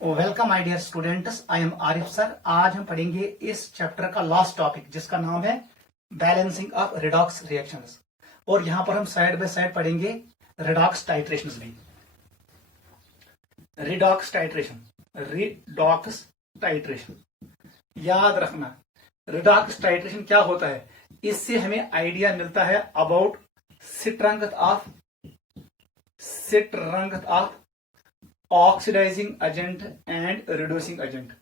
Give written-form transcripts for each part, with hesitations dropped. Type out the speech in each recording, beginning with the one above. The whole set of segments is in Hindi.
Welcome my dear students, I am Arif sir. आज हम पढ़ेंगे इस चैप्टर का लास्ट टॉपिक जिसका नाम है बैलेंसिंग ऑफ रिडॉक्स रिएक्शंस। और यहां पर हम साइड बाय साइड पढ़ेंगे रिडॉक्स टाइट्रेशंस भी। रिडॉक्स टाइट्रेशन याद रखना। रिडॉक्स टाइट्रेशन क्या होता है, इससे हमें आइडिया मिलता है about strength of oxidising agent and reducing agent.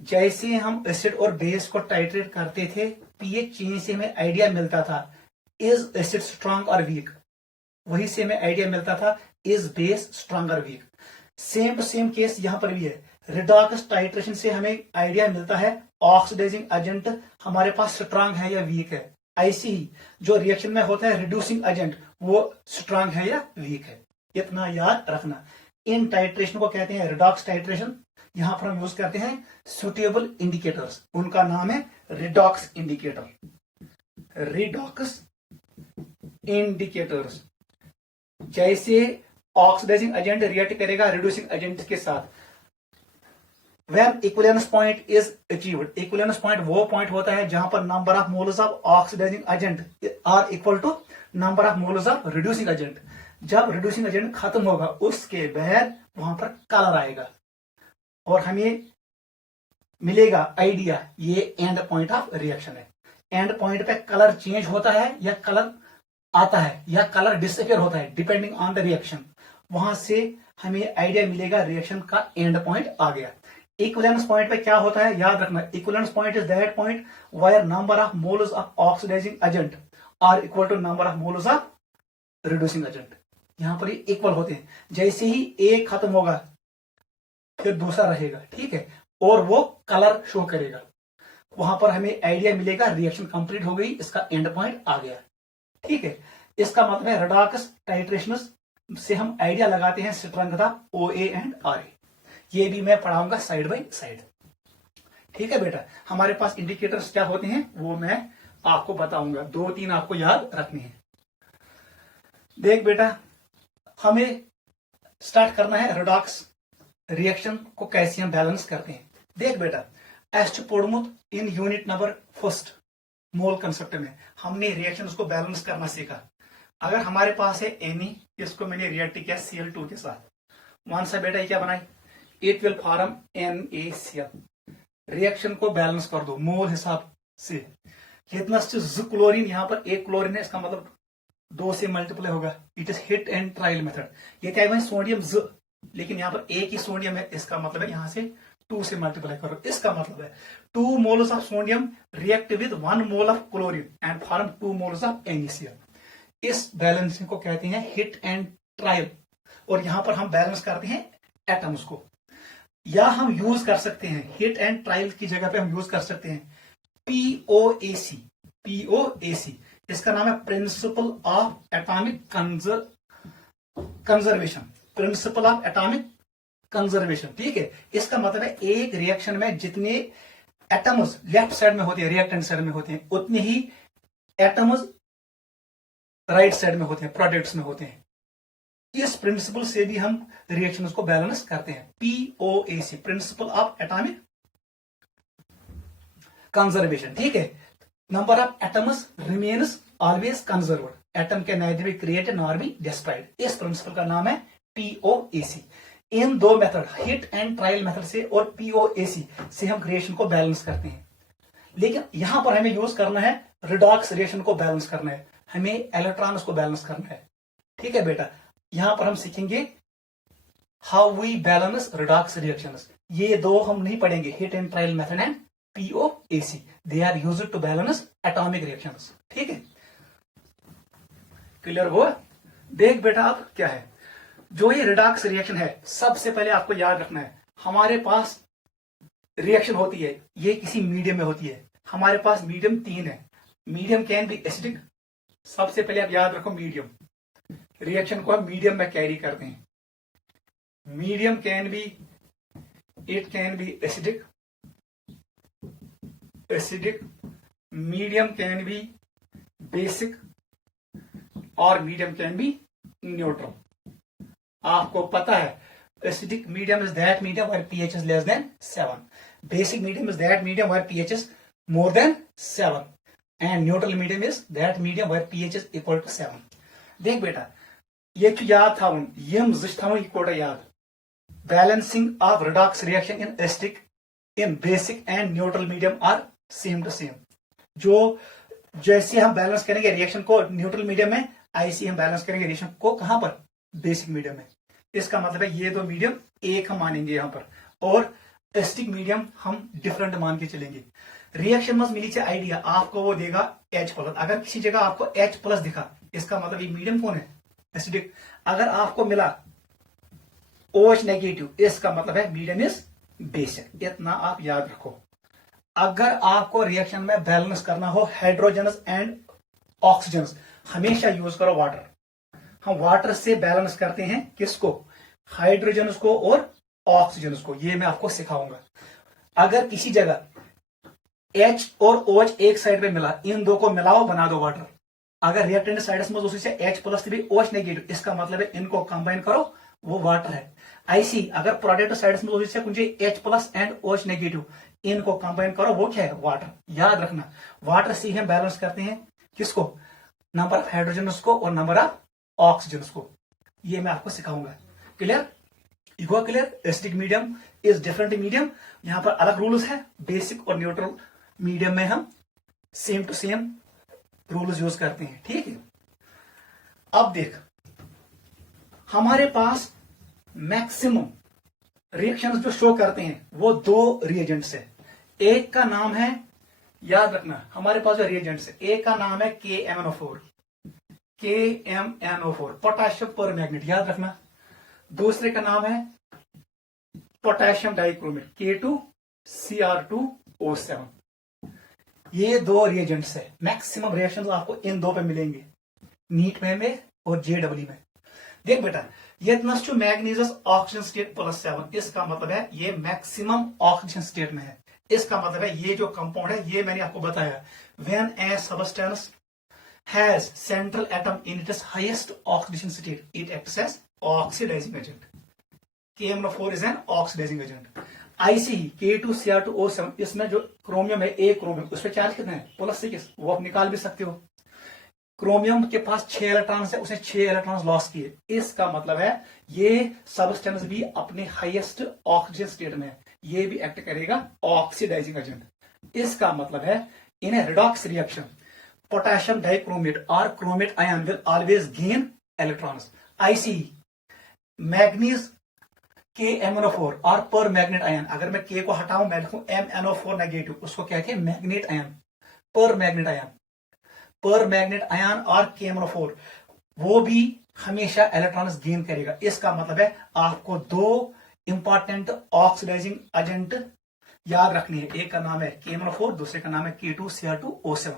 जैसे हम एसिड और बेस को टाइट्रेट करते थे, पीएच चेंज से हमें आइडिया मिलता था इज एसिड स्ट्रांग और वीक, वही से हमें आइडिया मिलता था इज बेस स्ट्रांग और weak. Same to same case यहां पर भी है। रिडॉक्स टाइट्रेशन से हमें आइडिया मिलता है ऑक्सीडाइजिंग एजेंट हमारे पास स्ट्रांग है या वीक है। ऐसी ही जो रिएक्शन में होता है रिड्यूसिंग एजेंट, वो स्ट्रांग है या वीक है। इतना याद रखना। इन टाइट्रेशन को कहते हैं रिडॉक्स टाइट्रेशन। यहां पर हम यूज करते हैं सुटेबल इंडिकेटर्स, उनका नाम है रिडॉक्स इंडिकेटर्स। जैसे ऑक्सीडाइजिंग एजेंट रिएक्ट करेगा रिड्यूसिंग एजेंट के साथ, when equivalence point is achieved. Equivalence point वो पॉइंट होता है जहां पर number of moles of oxidising agent are equal to number of moles of reducing agent. जब रिड्यूसिंग एजेंट खत्म होगा उसके बाद वहां पर कलर आएगा और हमें मिलेगा आइडिया ये एंड पॉइंट ऑफ रिएक्शन है। एंड पॉइंट पे कलर चेंज होता है या कलर आता है या कलर डिसअपियर होता है डिपेंडिंग ऑन द रिएक्शन। वहां से हमें आइडिया मिलेगा रिएक्शन का एंड पॉइंट आ गया। इक्विवेलेंस पॉइंट पे क्या होता है याद रखना। Equivalence point is that point where number of moles of oxidising agent are equal to number of moles of reducing agent. यहां पर ये इक्वल होते हैं। जैसे ही एक खत्म होगा फिर दूसरा रहेगा, ठीक है, और वो कलर शो करेगा। वहां पर हमें आइडिया मिलेगा रिएक्शन कंप्लीट हो गई, इसका एंड पॉइंट आ गया, ठीक है। इसका मतलब है रिडॉक्स टाइट्रेशन से हम आइडिया लगाते हैं strength of OA and RA। ये भी मैं पढ़ाऊंगा साइड बाय साइड, ठीक है बेटा। हमारे पास इंडिकेटर्स क्या होते हैं वो मैं आपको बताऊंगा, 2-3 आपको याद रखने हैं। देख बेटा, हमें स्टार्ट करना है रिडॉक्स रिएक्शन को कैसे हम बैलेंस करते हैं। देख बेटा, एस्ट पोडमुत in unit number first mole concept में हमने रिएक्शन को बैलेंस करना सीखा। अगर हमारे पास है Na, इसको मैंने रिएक्ट किया Cl2 के साथ, वन सा बेटा ये क्या बनाए, it will form NaCl। Reaction को बैलेंस कर दो मोल हिसाब से। कितना क्लोरीन, यहाँ पर एक क्लोरीन है, इसका मतलब 2 से मल्टीप्लाई होगा। It is hit and trial method. ये क्या है सोडियम Z, लेकिन यहाँ पर एक ही सोडियम है, इसका मतलब है यहाँ से 2 से मल्टीप्लाई करो। इसका मतलब है 2 moles of sodium react with 1 mole of chlorine and form 2 moles of NaCl। इस बैलेंसिंग को कहते हैं हिट एंड ट्रायल। और यहां पर हम बैलेंस करते हैं एटम्स को, या हम यूज कर सकते हैं हिट एंड ट्रायल की जगह पे हम यूज कर सकते हैं POAC। इसका नाम है प्रिंसिपल ऑफ एटॉमिक कंजर्वेशन, ठीक है। इसका मतलब है एक रिएक्शन में जितने एटम्स लेफ्ट साइड में होते हैं, रिएक्टेंट साइड में होते हैं, उतने ही एटम्स राइट साइड में होते हैं, प्रोडक्ट्स में होते हैं। इस प्रिंसिपल से भी हम रिएक्शंस को बैलेंस करते हैं। POAC, principle of atomic conservation, ठीक है। Number of atoms remains always conserved, atom can neither be created nor be destroyed. इस प्रिंसिपल का नाम है POAC। In 2 method, hit and trial method से और POAC से हम रिएक्शन को बैलेंस करते हैं। लेकिन यहां पर हमें यूज करना है रिडॉक्स रिएक्शन को बैलेंस करना है, हमें इलेक्ट्रॉन्स को बैलेंस करना है, ठीक है बेटा। यहां पर हम सीखेंगे how we balance redox reactions. ये 2 हम नहीं पढ़ेंगे, hit and trial method and POAC। They are used to balance atomic reactions, ठीक है। क्लियर हुआ? देख बेटा, अब क्या है जो ये रिडॉक्स रिएक्शन है, सबसे पहले आपको याद रखना है हमारे पास रिएक्शन होती है, ये किसी मीडियम में होती है। हमारे पास मीडियम 3 है। Medium can be acidic. सबसे पहले आप याद रखो मीडियम, रिएक्शन को हम मीडियम में कैरी करते हैं। Medium can be, it can be acidic, medium can be basic और मीडियम कैन बी न्यूट्रल। आपको पता है Acidic medium is that medium where pH is less than 7. Basic medium is that medium where pH is more than 7. And neutral medium is that medium where pH is equal to 7. देख बेटा ये याद थवन यम थवन इकोटा याद balancing of redox reaction in acidic in basic and neutral medium are same to same. जो जैसे हम बैलेंस करेंगे रिएक्शन को न्यूट्रल मीडियम में, ऐसे हम बैलेंस करेंगे रिएक्शन को कहां पर, बेसिक मीडियम में. इसका मतलब है ये दो मीडियम एक हम मानेंगे यहां पर, और एसिडिक मीडियम हम डिफरेंट मान के चलेंगे. रिएक्शन में मिली आइडिया आपको वो देगा H प्लस. अगर किसी जगह आपको H प्लस दिखा इसका मतलब ये मीडियम कौन है, एसिडिक. अगर आपको मिला OH नेगेटिव इसका मतलब है मीडियम इज बेसिक. इतना आप याद रखो. अगर आपको रिएक्शन में बैलेंस करना हो हाइड्रोजनस एंड ऑक्सीजनस, हमेशा यूज करो वाटर. हम वाटर से बैलेंस करते हैं किसको, हाइड्रोजनस को और ऑक्सीजनस को. ये मैं आपको सिखाऊंगा. अगर किसी जगह H और OH एक साइड पे मिला, इन दो को मिलाओ बना दो वाटर. अगर रिएक्टेंट साइड में उसी से H प्लस भी OH नेगेटिव, इसका मतलब है इनको कंबाइन करो वो वाटर है. ऐसी अगर प्रोडक्ट साइड में उसी से कुछ H plus and OH negative, इनको कंबाइन करो वो क्या है, वाटर. याद रखना वाटर से हम बैलेंस करते हैं किसको, नंबर ऑफ हाइड्रोजन को और नंबर ऑफ ऑक्सीजन को. ये मैं आपको सिखाऊंगा. क्लियर, इको clear. Acidic medium is different medium. यहां पर अलग रूल्स है. बेसिक और न्यूट्रल मीडियम में हम same to same rules use करते हैं. ठीक है. अब देख हमारे पास मैक्सिमम रिएक्शंस जो शो करते हैं वो दो रिएजेंट्स है. एक का नाम है, याद रखना हमारे पास जो रिएजेंट्स है, एक का नाम है KMnO4 पोटेशियम पर मैग्नेट, याद रखना. दूसरे का नाम है पोटेशियम डाइक्रोमेट K2Cr2O7. ये दो रिएजेंट्स है. मैक्सिमम रिएक्शंस आपको इन दो पे मिलेंगे, नीट में और JEE में. देख बेटा ये मैग्नीशियस ऑक्सीजन स्टेट +7, इसका मतलब है ये मैक्सिमम ऑक्सीजन स्टेट में है. इसका मतलब है ये जो कंपाउंड है ये मैंने आपको बताया, when a substance has central atom in its highest oxidation state it acts as oxidising agent. KMnO4 is an oxidizing agent. ऐसे ही K2Cr2O7, इसमें जो क्रोमियम है, एक क्रोमियम, उस पर चार्ज कितना है, +6, वो आप निकाल भी सकते हो. क्रोमियम के पास 6 इलेक्ट्रॉन्स है, उसने 6 इलेक्ट्रॉन्स लॉस किए. इसका मतलब है ये सबस्टेंस भी अपने हाईएस्ट ऑक्सीजन स्टेट में है, ये भी एक्ट करेगा ऑक्सीडाइजिंग एजेंट. इसका मतलब है इन ए रिडॉक्स रिएक्शन पोटेशियम डाइक्रोमेट और chromate ion will always gain electrons. ऐसी मैग्नीज KMnO4 और पर मैग्नेट आयन, अगर मैं K को हटाऊं मैं लिखूं MnO4 नेगेटिव, उसको क्या कहते हैं, magnet ion, permanganate ion. Permanganate ion और KMnO4 वो भी हमेशा इलेक्ट्रॉन्स गेन करेगा. इसका मतलब है आपको दो इंपॉर्टेंट ऑक्सीडाइजिंग एजेंट याद रखनी है. एक का नाम है KMnO4, दूसरे का नाम है K2Cr2O7.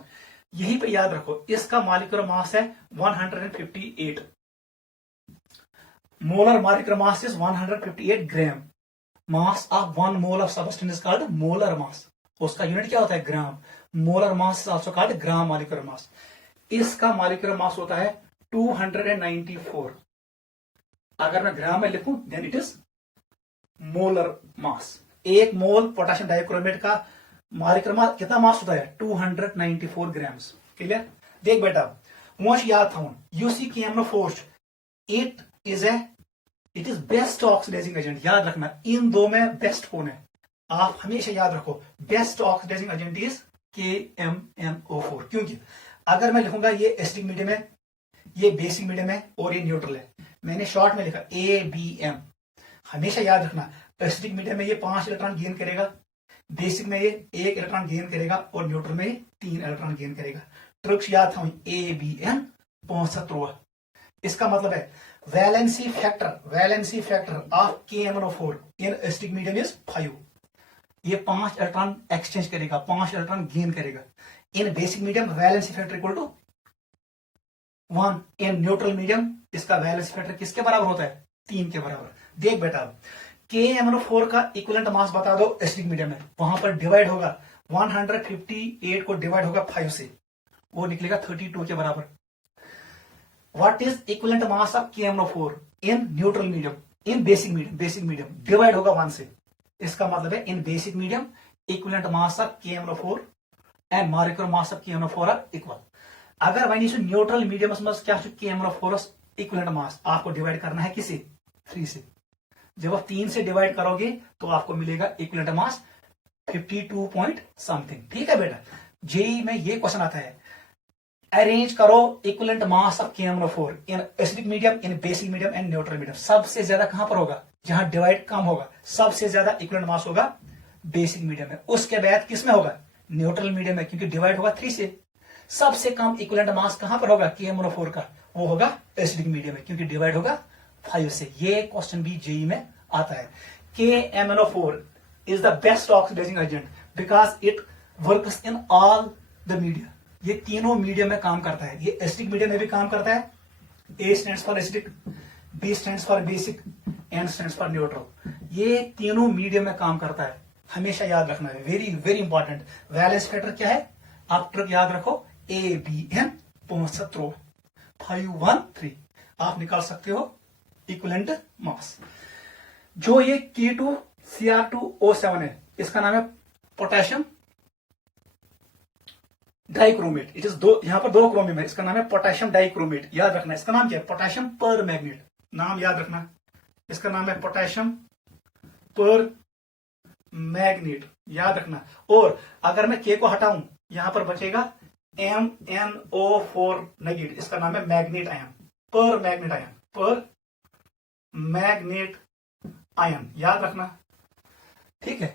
यहीं पे याद रखो. इसका मॉलिक्यूलर मास है 158. Molar molecular mass is 158 gram. Mass of 1 mole of substance is called molar mass. उसका यूनिट क्या होता है, gram. Molar mass is also called gram molecular mass. इसका मॉलिक्यूलर मास होता है 294. अगर मैं ग्राम में लिखूं then it is molar mass. एक मोल पोटेशियम डाइक्रोमेट का मॉलिक्यूलर मास कितना मास होता है, 294 ग्राम्स. क्लियर. देख बेटा मोश याद था you see KMnO4 it is best oxidizing agent. याद रखना इन दो में बेस्ट कौन है, आप हमेशा याद रखो best oxidizing agent is KMnO4. क्योंकि अगर मैं लिखूंगा ये एसिडिक मीडियम है, ये बेसिक मीडियम है और ये न्यूट्रल है, मैंने शॉर्ट में लिखा ABM. हमेशा याद रखना एसिडिक मीडियम में ये 5 इलेक्ट्रॉन गेन करेगा, बेसिक में ये 1 इलेक्ट्रॉन गेन करेगा और न्यूट्रल में 3 इलेक्ट्रॉन गेन करेगा. ट्रिक्स याद था ABN 75. इसका मतलब है valency factor of KMnO4 in acidic medium is 5. ये 5 इलेक्ट्रॉन एक्सचेंज करेगा, 5 इलेक्ट्रॉन गेन करेगा. In basic medium valency factor equal to 1. In neutral medium इसका वैलेंसी फैक्टर किसके बराबर होता है, 3 के बराबर. देख बेटा KMnO4 का इक्विवेलेंट मास बता दो एसिडिक मीडियम में, वहां पर डिवाइड होगा 158 को डिवाइड होगा 5 से, वो निकलेगा 32 के बराबर. What is equivalent mass of KMnO4 in neutral medium, in basic medium divide होगा 1 से। इसका मतलब है in basic medium equivalent mass of KMnO4 and molecular mass of KMnO4 are equal. अगर वह न्यूट्रल मीडियमस मज क्या KMnO4 इक्विवेलेंट मास आपको डिवाइड करना है किसे 3 से। जब आप 3 से डिवाइड करोगे तो आपको मिलेगा इक्विवेलेंट मास 52 पॉइंट समथिंग। ठीक है बेटा, जेई में ये क्वेश्चन आता है अरेंज करो equivalent mass of KMnO4 in acidic medium, in basic medium and neutral medium. सबसे ज्यादा कहां पर होगा, जहां डिवाइड कम होगा, सबसे ज्यादा इक्विवेलेंट मास होगा बेसिक मीडियम में। उसके बाद किस में होगा, न्यूट्रल मीडियम में, क्योंकि डिवाइड होगा 3 से। सबसे कम इक्विवेलेंट मास कहां पर होगा KMnO4 का, वो होगा एसिडिक मीडियम में, क्योंकि डिवाइड होगा 5 से। ये क्वेश्चन भी जेई में आता है। KMnO4 is the best oxidizing agent because it works in all the media। ये तीनों मीडियम में काम करता है। ये एसिडिक मीडियम में भी काम करता है, A stands for acidic, B stands for basic, N stands for neutral। ये तीनों मीडियम में काम करता है, हमेशा याद रखना है, very very important. Valence factor क्या है, आप ट्रिक याद रखो, ABN 75 513 आप निकाल सकते हो इक्विवेलेंट मास। जो ये K2Cr2O7 है, इसका नाम है पोटेशियम डाइक्रोमेट। इट इज यहां पर 2 क्रोमियम है, इसका नाम है पोटेशियम डाइक्रोमेट। याद रखना इसका नाम क्या है, पोटेशियम पर मैग्नेट, नाम याद रखना। इसका नाम है पोटेशियम पर मैग्नेट, याद रखना। और अगर मैं K को हटाऊं, यहां पर बचेगा MnO4 नेगेटिव, इसका नाम है manganate ion, permanganate ion, permanganate ion, याद रखना। ठीक है,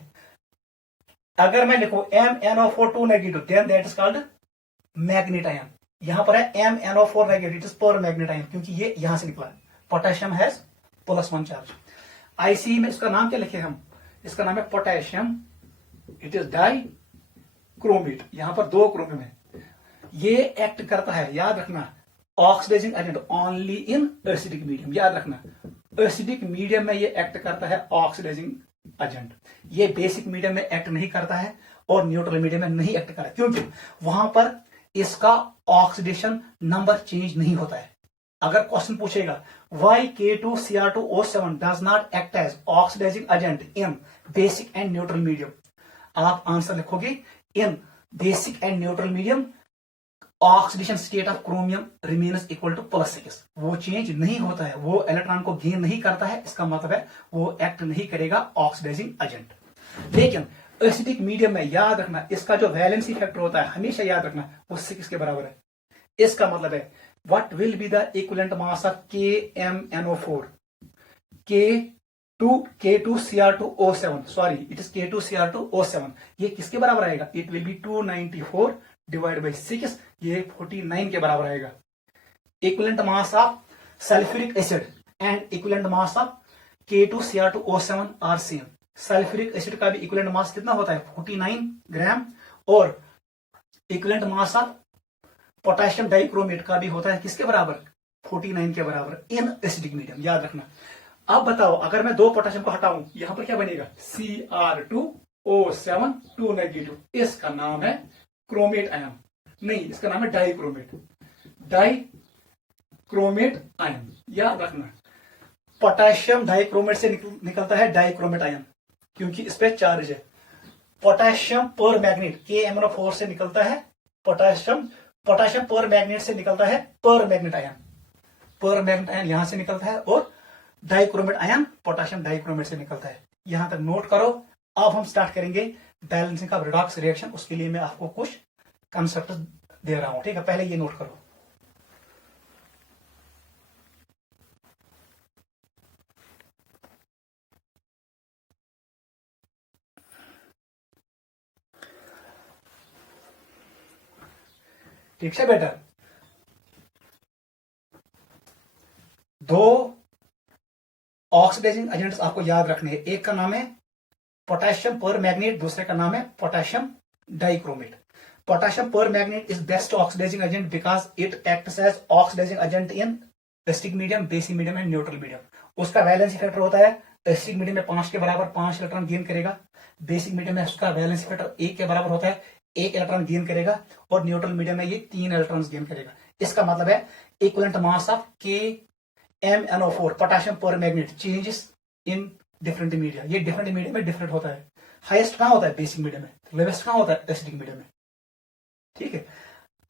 अगर मैं लिखूं MnO4 negative, then that is called manganate ion. यहां पर है MnO4 negative, it is permanganate ion, क्योंकि ये यहां से निकला है। Potassium has +1 charge. आईसी में इसका नाम क्या लिखे हम, इसका नाम है पोटेशियम, इट इज डाइक्रोमेट। यहां पर 2 क्रोमियम है, ये एक्ट करता है, याद रखना, oxidizing agent only in acidic medium. याद रखना, एसिडिक मीडियम में ये एक्ट करता है ऑक्सीडाइजिंग एजेंट। ये बेसिक मीडियम में एक्ट नहीं करता है और न्यूट्रल मीडियम में नहीं एक्ट करता है, क्योंकि वहां पर इसका ऑक्सीडेशन नंबर चेंज नहीं होता है। अगर क्वेश्चन पूछेगा why K2Cr2O7 does not act as oxidising agent in basic and neutral medium, आप आंसर लिखोगे in basic and neutral medium oxidation state of chromium remains equal to +6। वो चेंज नहीं होता है, वो इलेक्ट्रॉन को गेन नहीं करता है, इसका मतलब है वो एक्ट नहीं करेगा ऑक्सीडाइजिंग एजेंट। लेकिन एसिडिक मीडियम में याद रखना, इसका जो वैलेंसी फैक्टर होता है, हमेशा याद रखना, वो 6 के बराबर है। इसका मतलब है what will be the equivalent mass of KMnO4 K2Cr2O7, sorry it is K2Cr2O7। ये किसके बराबर आएगा, it will be 294 divide by 6, ये 49 के बराबर आएगा। Equivalent mass of sulphuric acid and equivalent mass of K2Cr2O7 are same. Sulphuric acid का भी इक्विवेलेंट मास कितना होता है 49 ग्राम, और equivalent mass of potassium dichromate का भी होता है किसके बराबर 49 के बराबर इन एसिडिक मीडियम, याद रखना। अब बताओ, अगर मैं 2 पोटेशियम को हटाऊं, यहां पर क्या बनेगा Cr2O7 2 नेगेटिव, इसका नाम है क्रोमेट आयन, नहीं इसका नाम है डाइक्रोमेट, डाइक्रोमेट आयन, याद रखना। पोटेशियम डाइक्रोमेट से निकलता है डाइक्रोमेट आयन, क्योंकि इस पे चार्ज है। पोटेशियम पर मैग्नेट KMnO4 से निकलता है पोटेशियम पर मैग्नेट से निकलता है permanganate ion, permanganate ion यहां से निकलता है, और डाइक्रोमेट आयन पोटेशियम डाइक्रोमेट से निकलता है। यहां तक नोट करो। अब हम स्टार्ट करेंगे बैलेंसिंग ऑफ रिडॉक्स रिएक्शन, उसके लिए मैं आपको कुछ कंसेप्ट दे रहा हूं, ठीक है, पहले ये नोट करो। ठीक है बेटा, 2 ऑक्सीडाइजिंग एजेंट्स आपको याद रखने हैं, एक का नाम है पोटेशियम पर मैग्नेट, दूसरे का नाम है potassium dichromate. Potassium permanganate is best oxidizing agent because it acts as oxidising agent in acidic medium, basic medium and neutral medium. उसका वैलेंसी फैक्टर होता है एसिडिक मीडियम में 5 के बराबर 5 इलेक्ट्रॉन गेन करेगा, बेसिक मीडियम में उसका वैलेंसी फैक्टर 1 के बराबर होता है, 1 इलेक्ट्रॉन गेन करेगा, और न्यूट्रल मीडियम में ये 3 इलेक्ट्रॉन गेन करेगा। इसका मतलब है equivalent mass of MnO4 potassium permanganate changes in different media, ये डिफरेंट मीडिया में डिफरेंट होता है। हाईएस्ट कहां होता है? बेसिक मीडियम में। लोवेस्ट कहां होता है? एसिडिक मीडियम में। ठीक है।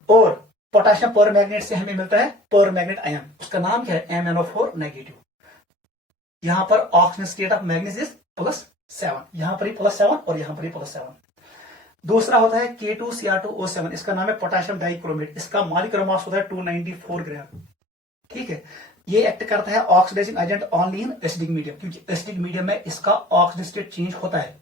और पोटेशियम पर मैग्नेट से हमें मिलता है पर मैग्नेट आयन, उसका नाम क्या है? MnO4 negative. यहां पर oxygen state of manganese is +7, यहां पर ही +7 और यहां पर ही +7। दूसरा होता है K2Cr2O7, इसका नाम है पोटेशियम डाइक्रोमेट, इसका मॉलिक्यूलर मास होता है 294 ग्राम। ठीक है। ये एक्ट करता है oxidizing agent only in acidic medium, क्योंकि एसिडिक मीडियम में इसका ऑक्सीजन स्टेट चेंज होता है।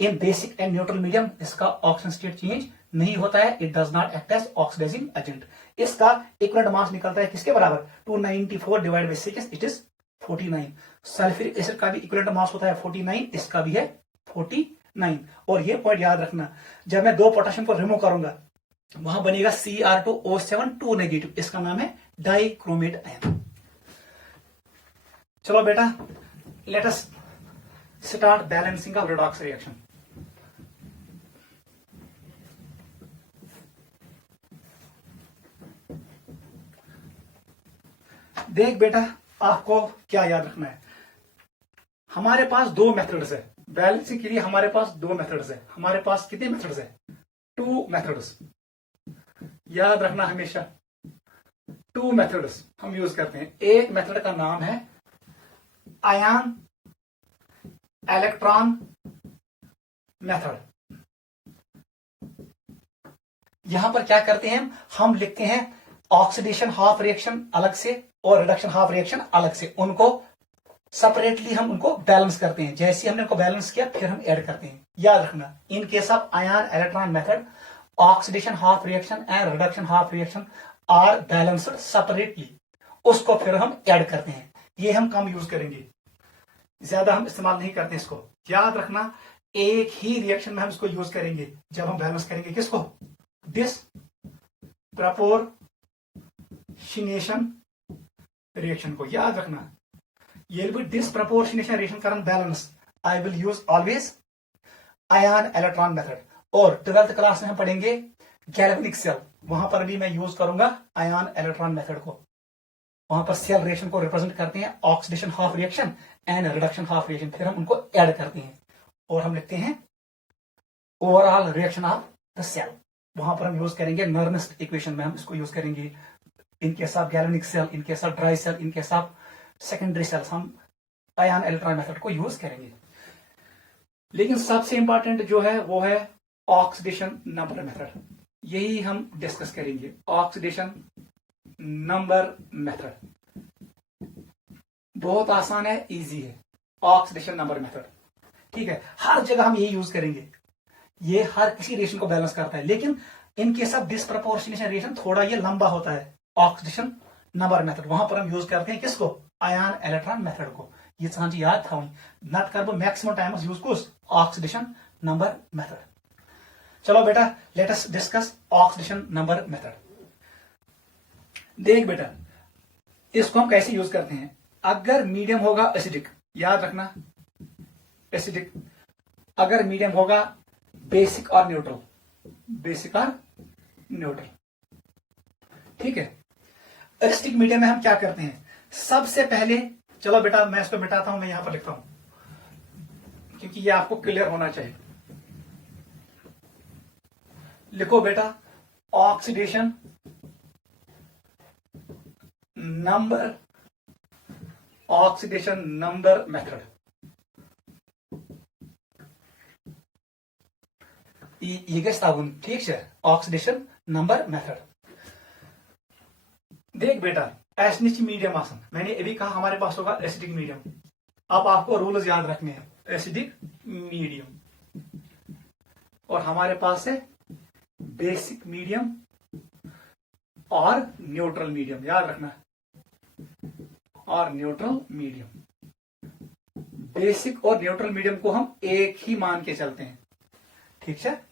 In basic and neutral medium इसका ऑक्सीजन स्टेट चेंज नहीं होता है, it does not act as oxidising agent. इसका इक्विवेलेंट मास निकलता है किसके बराबर? 294 divide by 6, it is 49। Sulphuric acid का भी इक्विवेलेंट मास होता है 49, इसका भी है 49। और ये पॉइंट याद रखना, जब मैं 2 पोटेशियम को रिमूव करूंगा वहां बनेगा Cr2O7 2 नेगेटिव, इसका नाम है डाइक्रोमेट आयन। चलो बेटा, let us start balancing of redox reaction. देख बेटा, आपको क्या याद रखना है, हमारे पास 2 मेथड्स है बैलेंसिंग के लिए। हमारे पास 2 मेथड्स है। हमारे पास कितने मेथड्स है? 2 मेथड्स। याद रखना हमेशा, 2 मेथड्स हम यूज करते हैं। एक मेथड का नाम है आयन इलेक्ट्रॉन मेथड। यहां पर क्या करते हैं हम लिखते हैं ऑक्सीडेशन हाफ रिएक्शन अलग से और रिडक्शन हाफ रिएक्शन अलग से, उनको सेपरेटली हम उनको बैलेंस करते हैं। जैसे हमने उनको बैलेंस किया फिर हम ऐड करते हैं। याद रखना, in case of ion electron method oxidation half reaction and reduction half reaction are balanced separately, उसको फिर हम ऐड करते हैं। ये हम कम यूज करेंगे, ज्यादा हम इस्तेमाल नहीं करते इसको। याद रखना, एक ही रिएक्शन में हम इसको यूज करेंगे जब हम बैलेंस करेंगे किसको? डिसप्रपोर्शनेशन रिएक्शन को। याद रखना, ये भी डिसप्रपोर्शनेशन रिएक्शन करन balance, I will use always ion electron method. और 12th क्लास में हम पढ़ेंगे गैल्वेनिक सेल, वहां पर भी मैं यूज करूंगा आयन इलेक्ट्रॉन मेथड को। वहां पर सेल रिएक्शन को रिप्रेजेंट करते हैं oxidation half reaction and reduction half reaction, फिर हम उनको ऐड करते हैं और हम लिखते हैं overall reaction of the cell. वहां पर हम यूज करेंगे नर्नेस्ट इक्वेशन में हम इसको यूज करेंगे। In case of galvanic cell, in case of dry cell, in case of secondary cells हम आयन इलेक्ट्रॉन मेथड को यूज करेंगे। लेकिन सबसे इंपॉर्टेंट जो है वो है ऑक्सीडेशन नंबर मेथड, यही हम डिस्कस करेंगे। ऑक्सीडेशन नंबर मेथड बहुत आसान है, इजी है। ऑक्सीडेशन नंबर मेथड, ठीक है, हर जगह हम यही यूज करेंगे। ये हर किसी रिएक्शन को बैलेंस करता है, लेकिन इन केस ऑफ डिसप्रपोर्शनेशन रिएक्शन थोड़ा ये लंबा होता है। ऑक्सीडेशन नंबर मेथड वहां पर हम यूज करते हैं किसको? आयन इलेक्ट्रॉन मेथड को। ये सांझ याद था नट कर मैक्सिमम टाइम यूज कुछ ऑक्सीडेशन नंबर मेथड। चलो बेटा, let us discuss oxidation number method. देख बेटा, इसको हम कैसे यूज करते हैं। अगर मीडियम होगा एसिडिक, याद रखना एसिडिक, अगर मीडियम होगा बेसिक और न्यूट्रल, बेसिक और न्यूट्रल, ठीक है। एसिडिक मीडियम में हम क्या करते हैं? सबसे पहले, चलो बेटा मैं इसको मिटाता हूं, मैं यहां पर लिखता हूं क्योंकि ये आपको क्लियर होना चाहिए। लिखो बेटा, oxidation number, oxidation number method. ये ठीक है, ऑक्सीडेशन नंबर मेथड। देख बेटा, एसिडिक मीडियम आसन, मैंने अभी कहा हमारे पास होगा एसिडिक मीडियम। अब आपको रूल्स याद रखने हैं। एसिडिक मीडियम और हमारे पास है बेसिक मीडियम और न्यूट्रल मीडियम, याद रखना, और न्यूट्रल मीडियम। बेसिक और न्यूट्रल मीडियम को हम एक ही मान के चलते हैं, ठीक है।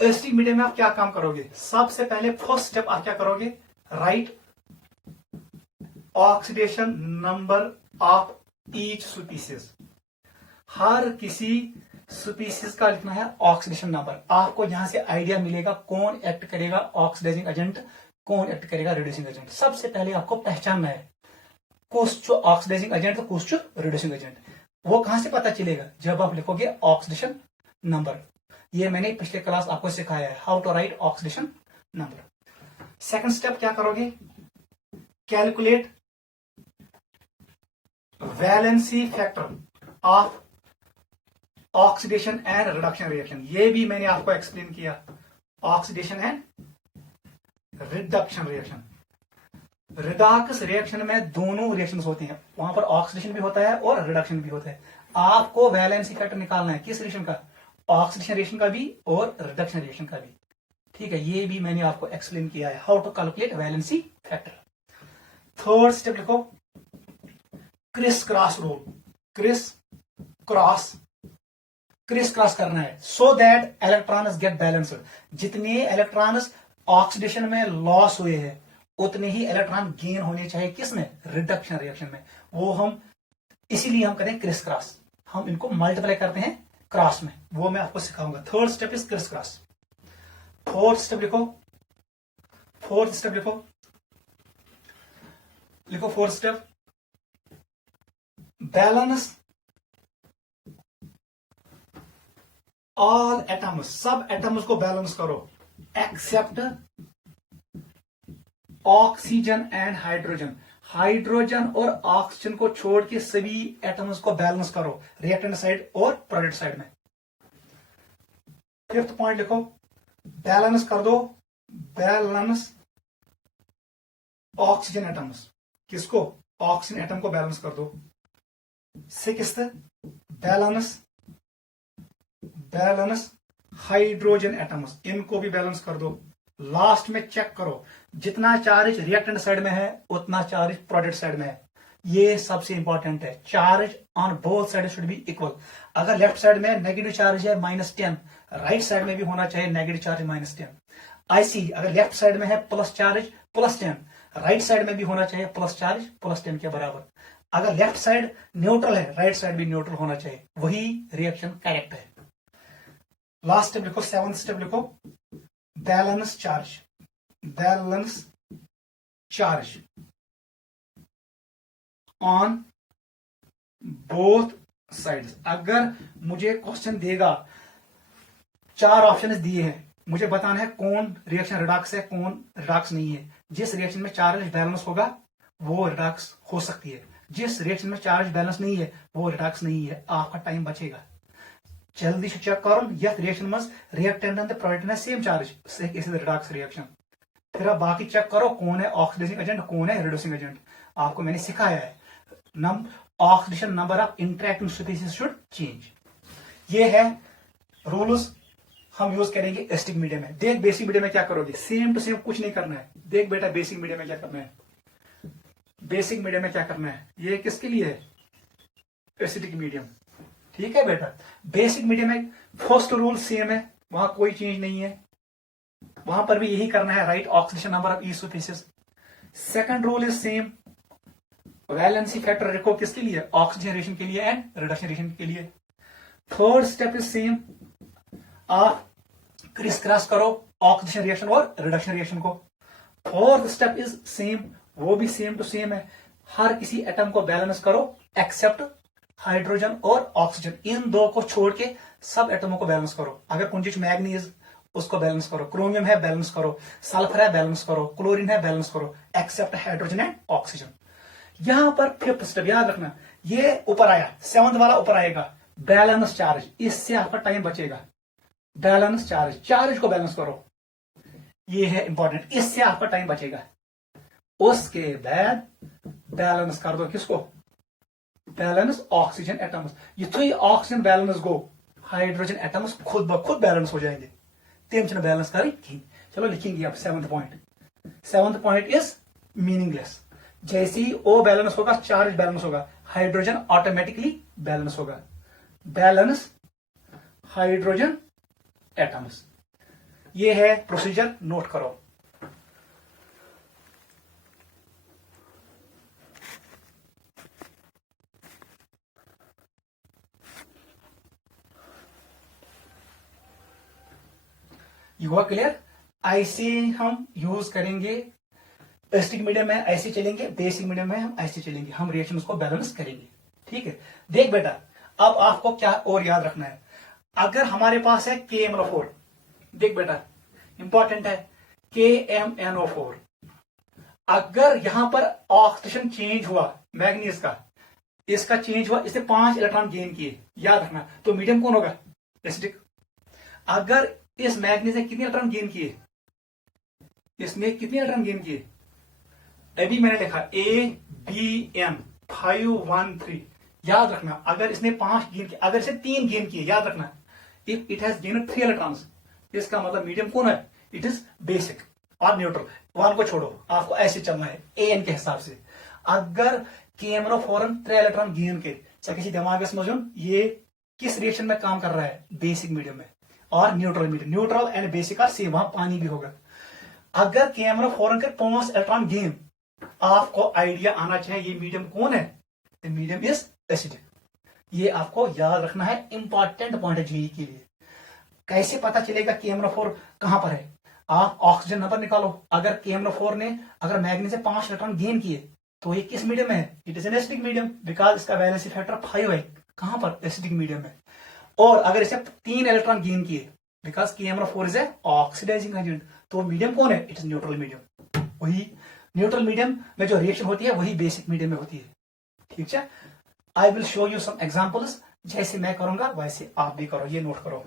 एसिडिक मीडियम में आप क्या काम करोगे? सबसे पहले फर्स्ट स्टेप आप क्या करोगे? Write oxidation number of each species. हर किसी स्पीसीज का लिखना है ऑक्सीडेशन नंबर। आपको यहां से आइडिया मिलेगा कौन एक्ट करेगा ऑक्सीडाइजिंग एजेंट, कौन एक्ट करेगा रिड्यूसिंग एजेंट। सबसे पहले आपको पहचानना है कुछ जो ऑक्सीडाइजिंग एजेंट तो कुछ जो रिड्यूसिंग एजेंट। वो कहां से पता चलेगा? जब आप लिखोगे ऑक्सीडेशन नंबर। ये मैंने पिछले क्लास आपको सिखाया है, how to write oxidation number. Second step क्या करोगे? Calculate valency factor of oxidation and reduction reaction. ये भी मैंने आपको एक्सप्लेन किया, oxidation and reduction reaction. Redox reaction में दोनों रिएक्शंस होते हैं, वहां पर ऑक्सीडेशन भी होता है और रिडक्शन भी होता है। आपको वैलेंसी फैक्टर निकालना है, किस रिएक्शन का? ऑक्सीडेशन रिएक्शन का भी और रिडक्शन रिएक्शन का भी। ठीक है, ये भी मैंने आपको एक्सप्लेन किया है, how to calculate valency factor. Third step लिखो, criss cross rule. Criss cross करना है, so that electrons get balanced. जितने इलेक्ट्रॉन्स ऑक्सीडेशन में लॉस हुए हैं उतने ही इलेक्ट्रॉन गेन होने चाहिए, किसमें? रिडक्शन रिएक्शन में। वो हम इसीलिए हम करें क्रिस क्रॉस, हम इनको मल्टीप्लाई करते हैं क्रॉस में, वो मैं आपको सिखाऊंगा। Third step is criss cross. Fourth step लिखो, fourth step, balance all atoms. सब एटम्स को बैलेंस करो except oxygen and hydrogen. Hydrogen और ऑक्सीजन को छोड़ के सभी एटम्स को बैलेंस करो, रिएक्टेंट साइड और प्रोडक्ट साइड में। फिफ्थ पॉइंट लिखो, बैलेंस कर दो, बैलेंस ऑक्सीजन एटम्स। किसको? ऑक्सीजन एटम को बैलेंस कर दो। सिक्स्थ, बैलेंस हाइड्रोजन एटम्स, इनको भी बैलेंस कर दो। लास्ट में चेक करो, जितना चार्ज रिएक्टेंट साइड में है उतना चार्ज प्रोडक्ट साइड में है। ये सबसे इंपॉर्टेंट है, charge on both side should be equal. अगर लेफ्ट साइड में नेगेटिव चार्ज है -10, राइट साइड में भी होना चाहिए नेगेटिव चार्ज -10। ऐसी अगर लेफ्ट साइड में है प्लस चार्ज +10, राइट साइड में भी होना चाहिए प्लस चार्ज +10 के बराबर। अगर लेफ्ट साइड न्यूट्रल है, राइट साइड भी न्यूट्रल होना चाहिए, वही रिएक्शन करेक्ट है। लास्ट स्टेप लिखो, सेवंथ स्टेप लिखो, balance charge on both sides. अगर मुझे क्वेश्चन देगा, 4 ऑप्शन दिए हैं, मुझे बताना है कौन रिएक्शन रिडॉक्स है, कौन रिडॉक्स नहीं है। जिस रिएक्शन में चार्ज बैलेंस होगा वो रिडॉक्स हो सकती है, जिस रिएक्शन में चार्ज बैलेंस नहीं है वो रिडॉक्स नहीं है। आपका टाइम बचेगा, जल्दी से चेक करो, यह रिएक्शन में रिएक्टेंट एंड प्रोडक्ट में सेम चार्ज, इस रिडॉक्स रिएक्शन। फिर आप बाकी चेक करो कौन है ऑक्सीडाइजिंग एजेंट, कौन है रिड्यूसिंग एजेंट। आपको मैंने सिखाया है, oxidation number of interacting species should change. ये है रूल्स, हम यूज करेंगे एसिडिक मीडियम में। देख बेसिक मीडियम में क्या करोगे, सेम टू सेम कुछ नहीं करना है। देख बेटा बेसिक मीडियम में क्या करना है, बेसिक मीडियम में क्या करना है, ये किसके लिए है? Acidic medium. ठीक है बेटा, बेसिक मीडियम में फर्स्ट रूल सेम है, वहां कोई चेंज नहीं है, वहां पर भी यही करना है, right oxidation number of each species. Second rule is same, valency factor रखो किसके लिए? ऑक्सीजन रिएक्शन के लिए एंड रिडक्शन रिएक्शन के लिए। थर्ड स्टेप इज सेम, आप क्रिस क्रॉस करो ऑक्सीजन रिएक्शन और रिडक्शन रिएक्शन को। फोर्थ स्टेप इज सेम, वो भी सेम टू सेम है, हर किसी एटम को बैलेंस करो एक्सेप्ट हाइड्रोजन और ऑक्सीजन, इन दो को छोड़ के सब एटमों को बैलेंस करो। अगर कुछ मैग्नीज उसको बैलेंस करो, क्रोमियम है बैलेंस करो, सल्फर है बैलेंस करो, क्लोरीन है बैलेंस करो, एक्सेप्ट हाइड्रोजन एंड ऑक्सीजन। यहां पर फिफ्थ स्टेप याद रखना, ये ऊपर आया, सेवंथ वाला ऊपर आएगा, बैलेंस चार्ज, इससे आपका टाइम बचेगा। बैलेंस चार्ज को बैलेंस करो, ये है इंपॉर्टेंट, इससे आपका टाइम बचेगा। उसके बाद बैलेंस कर दो किसको? Balance oxygen atoms. युथुई ऑक्सीजन बैलेंस गो, हाइड्रोजन एटम्स खुद ब खुद बैलेंस हो जाएंगे, तेम छन बैलेंस करें। चलो लिखेंगे अब सेवंथ पॉइंट इज मीनिंगलेस। जैसे ही ओ बैलेंस होगा चार्ज बैलेंस होगा, हाइड्रोजन ऑटोमेटिकली बैलेंस होगा। बैलेंस हाइड्रोजन एटम्स, ये है प्रोसीजर, नोट करो। युवा क्लियर? ऐसे हम यूज करेंगे एसिडिक मीडियम में ऐसे चलेंगे, बेसिक मीडियम में हम ऐसे चलेंगे, हम रिएक्शन को बैलेंस करेंगे। ठीक है, देख बेटा अब आपको क्या और याद रखना है। अगर हमारे पास है KMnO4, देख बेटा इंपॉर्टेंट है KMnO4, अगर यहां पर ऑक्सीडेशन चेंज हुआ मैग्नीज का, इसका चेंज हुआ, इसने 5 इलेक्ट्रॉन गेन किए, याद रखना, तो मीडियम कौन होगा? एसिडिक। अगर इस मैग्नीज ने कितने इलेक्ट्रॉन गेन किए, इसने कितने इलेक्ट्रॉन गेन किए, अभी मैंने लिखा ABN 513, याद रखना, अगर इसने 5 गेन किए, अगर इसने 3 गेन किए, याद रखना, if it has gain 3 electrons, इसका मतलब मीडियम कौन है? इट इज बेसिक और न्यूट्रल। 1 को छोड़ो, आपको ऐसे चलना है AN के हिसाब से। अगर KMnO4 3 इलेक्ट्रॉन गेन के, चाहे किसी दिमाग में समझो ये किस रिएक्शन में काम कर रहा है? बेसिक मीडियम में और neutral medium. Neutral and basic और सेम, वहां पानी भी होगा। अगर KMnO4 के 5 इलेक्ट्रॉन गेन, आपको आइडिया आना चाहिए ये मीडियम कौन है? Medium is acidic. ये आपको याद रखना है, इंपॉर्टेंट पॉइंट है जेईई के लिए। कैसे पता चलेगा KMnO4 कहां पर है? आप ऑक्सीजन नंबर निकालो। अगर KMnO4 ने अगर मैग्नीज से 5 इलेक्ट्रॉन गेन किए, तो ये किस मीडियम में है? It is an acidic medium, because इसका वैलेंसी फैक्टर 5 है। कहां पर? एसिडिक मीडियम में। और अगर इसे 3 इलेक्ट्रॉन गेन किए, because KMnO4 is a oxidising agent, तो मीडियम कौन है? It is neutral medium. वही न्यूट्रल मीडियम में जो रिएक्शन होती है वही बेसिक मीडियम में होती है। ठीक है, I will show you some examples, जैसे मैं करूंगा वैसे आप भी करो, ये नोट करो।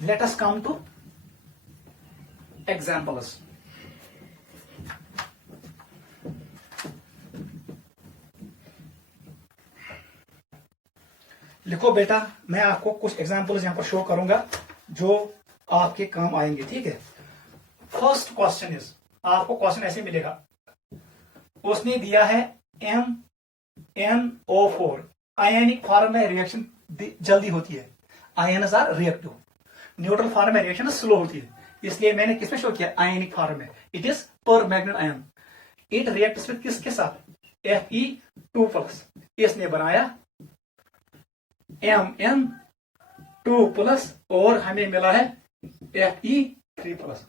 Let us come to examples. लिखो बेटा, मैं आपको कुछ एग्जांपल्स यहां पर शो करूंगा जो आपके काम आएंगे। ठीक है, फर्स्ट क्वेश्चन इज, आपको क्वेश्चन ऐसे मिलेगा, उसने दिया है MnO4 आयनिक फॉर्म में रिएक्शन जल्दी होती है, ions are reactive. Neutral form में रिएक्शन स्लो होती है, इसलिए मैंने किसमें शो किया? आयनिक फॉर्म में। It is permanganate ion. It reacts with किसके साथ? Fe2+। इसने बनाया Mn2+, और हमें मिला है Fe3+।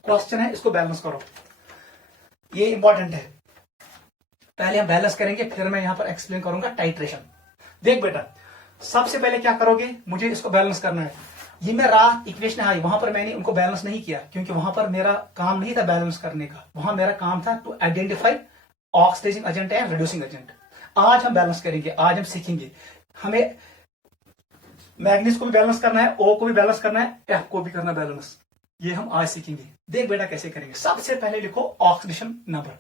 क्वेश्चन है, इसको बैलेंस करो, ये इंपॉर्टेंट है। पहले हम बैलेंस करेंगे, फिर मैं यहां पर एक्सप्लेन करूंगा टाइट्रेशन। देख बेटा, सबसे पहले क्या करोगे? मुझे इसको बैलेंस करना है। ये मैं रात इक्वेशन आई, वहां पर मैंने उनको बैलेंस नहीं किया, क्योंकि वहां पर मेरा काम नहीं था बैलेंस करने का, वहां मेरा काम था to identify oxidising agent and reducing agent. आज हम बैलेंस करेंगे, आज हम सीखेंगे। हमें मैग्नीज को भी बैलेंस करना है, O को भी बैलेंस करना है, F को भी करना बैलेंस। ये हम आज सीखेंगे। देख बेटा कैसे करेंगे। सबसे पहले लिखो ऑक्सीडेशन नंबर।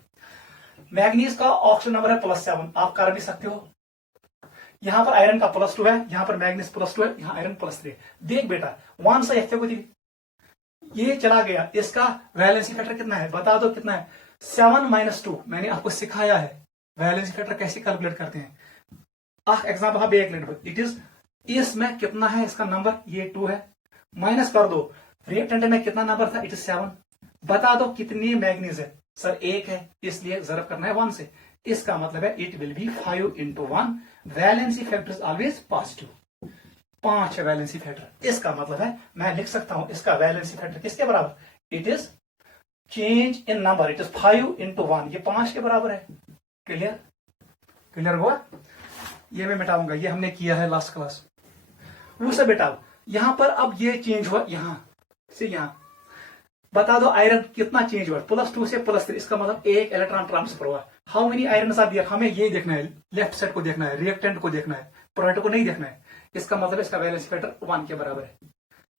मैग्नीज का ऑक्सीजन नंबर है +7, आप कर भी सकते हो। यहां पर आयरन का +2 है, यहां पर मैग्नीज +2 है, यहां आयरन +3। देख बेटा 1 से एफ को ये चला गया, इसका वैलेंसी फैक्टर कितना है? बता दो कितना है? 7 - 2। मैंने आपको सिखाया है वैलेंसी फैक्टर कैसे कैलकुलेट करते हैं। एग्जाम्पल हाँ एक मिनट, इट इज, इसमें कितना है इसका नंबर? ये 2 है, माइनस कर दो रिएक्टेंट में कितना नंबर था? It is 7। बता दो कितनी मैग्नीज है? सर 1 है, इसलिए जरब करना है 1 से। इसका मतलब है it will B 5 × 1। Valency factor is always positive, 5 है वैलेंसी फैक्टर। इसका मतलब है मैं लिख सकता हूं इसका वैलेंसी फैक्टर किसके बराबर? It is change in number, it is 5 × 1, ये 5 के बराबर है। क्लियर? क्लियर हुआ? ये मैं मिटाऊंगा, ये हमने किया है लास्ट क्लास, वो सब मिटाओ। यहां पर अब ये चेंज हुआ, यहां से यहां। बता दो आयरन कितना चेंज हुआ? +2 से +3, इसका मतलब 1 इलेक्ट्रॉन ट्रांसफर हुआ। How many iron are there? हमें ये देखना है, लेफ्ट साइड को देखना है, रिएक्टेंट को देखना है, प्रोडक्ट को नहीं देखना है। इसका मतलब इसका वैलेंसी फैक्टर 1 के बराबर है।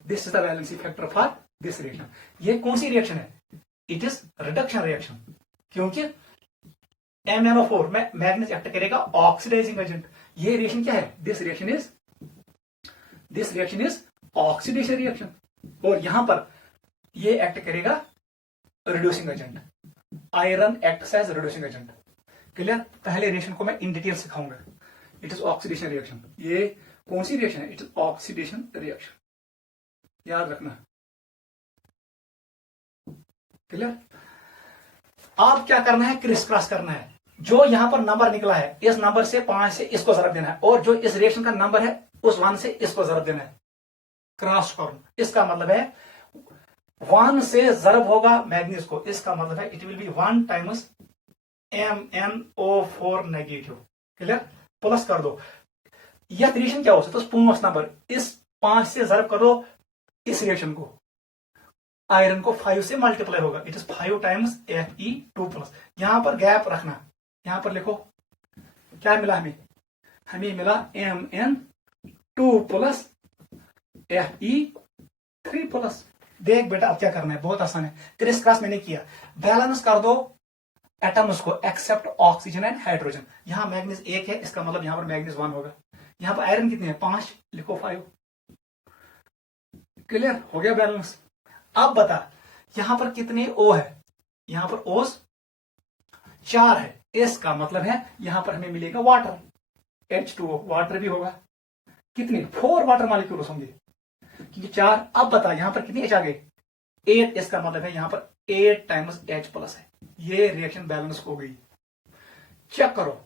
This is the valency factor for this reaction. ये कौन सी रिएक्शन है? इट इज रिडक्शन रिएक्शन, क्योंकि MnO4 में मैग्नीज एक्ट करेगा ऑक्सीडाइजिंग एजेंट। ये रिएक्शन क्या है? This reaction is oxidation reaction, और यहां पर ये एक्ट करेगा reducing agent. Iron acts as reducing agent. Clear? पहले रिएक्शन को मैं इन डिटेल सिखाऊंगा। It is oxidation reaction. ये कौन सी रिएक्शन है? इट इज ऑक्सीडेशन रिएक्शन, याद रखना। क्लियर? आप क्या करना है? क्रिस क्रॉस करना है। जो यहां पर नंबर निकला है, इस नंबर से 5 से इसको जरब देना है, और जो इस रिएक्शन का नंबर है उस 1 से इसको जरब देना है। क्रॉस फॉर्म, इसका मतलब है 1 से जरब होगा मैग्नीज को, इसका मतलब है it will B 1 times MnO4 negative. Clear? Plus कर दो। यह रिएक्शन क्या हो सकता है? 5 नंबर, इस 5 से जरब कर दो इस रिएक्शन को, आयरन को 5 से मल्टीप्लाई होगा, it is 5 times Fe2 plus. यहां पर गैप रखना, यहां पर लिखो क्या मिला हमें? हमें मिला Mn2 प्लस Fe3 प्लस। देख बेटा अब क्या करना है, बहुत आसान है, क्रिस क्रॉस मैंने किया। बैलेंस कर दो एटम्स को एक्सेप्ट ऑक्सीजन एंड हाइड्रोजन। यहां मैग्नीज 1 है, इसका मतलब यहां पर मैग्नीज 1 होगा। यहां पर आयरन कितने हैं? 5, लिखो 5। क्लियर हो गया बैलेंस। अब बता यहां पर कितने O है? यहां पर ओस 4 है, इसका मतलब है यहां पर हमें मिलेगा वाटर, H2O, वाटर भी होगा। कितने? 4 वाटर मॉलिक्यूल्स होंगे क्योंकि 4। अब बता यहां पर कितने H आ गए? 8, इसका मतलब है यहां पर 8 टाइम्स H प्लस है। ये रिएक्शन बैलेंस हो गई। चेक करो,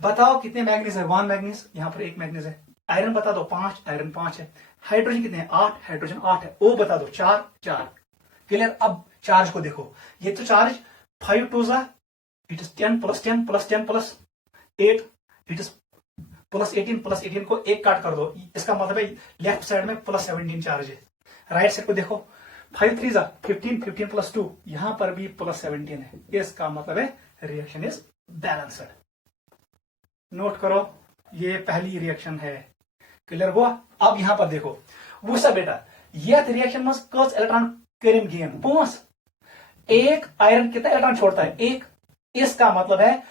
बताओ कितने मैग्नीज है? 1 मैग्नीज, यहां पर 1 मैग्नीज है। आयरन बता दो 5, आयरन 5 है। हाइड्रोजन कितने हैं? 8, हाइड्रोजन 8 है। O बता दो 4, 4। क्लियर? अब चार्ज को देखो, ये तो चार्ज 5 2 जा, it is 10 plus 10 plus 10 plus 8, it is plus 18 plus 18 को 1 काट कर दो, इसका मतलब है लेफ्ट साइड में प्लस 17 चार्ज है। राइट साइड को देखो, 5 3 जा 15, 15 प्लस 2, यहां पर भी प्लस 17 है, इसका मतलब है रिएक्शन इज बैलेंस्ड। नोट करो, ये पहली रिएक्शन है। क्लियर हुआ? अब यहां पर देखो वो सब बेटा, यह रिएक्शन में कस इलेक्ट्रॉन करें गेन? 5। एक आयरन कितना इलेक्ट्रॉन छोड़ता है? 1। इसका मतलब है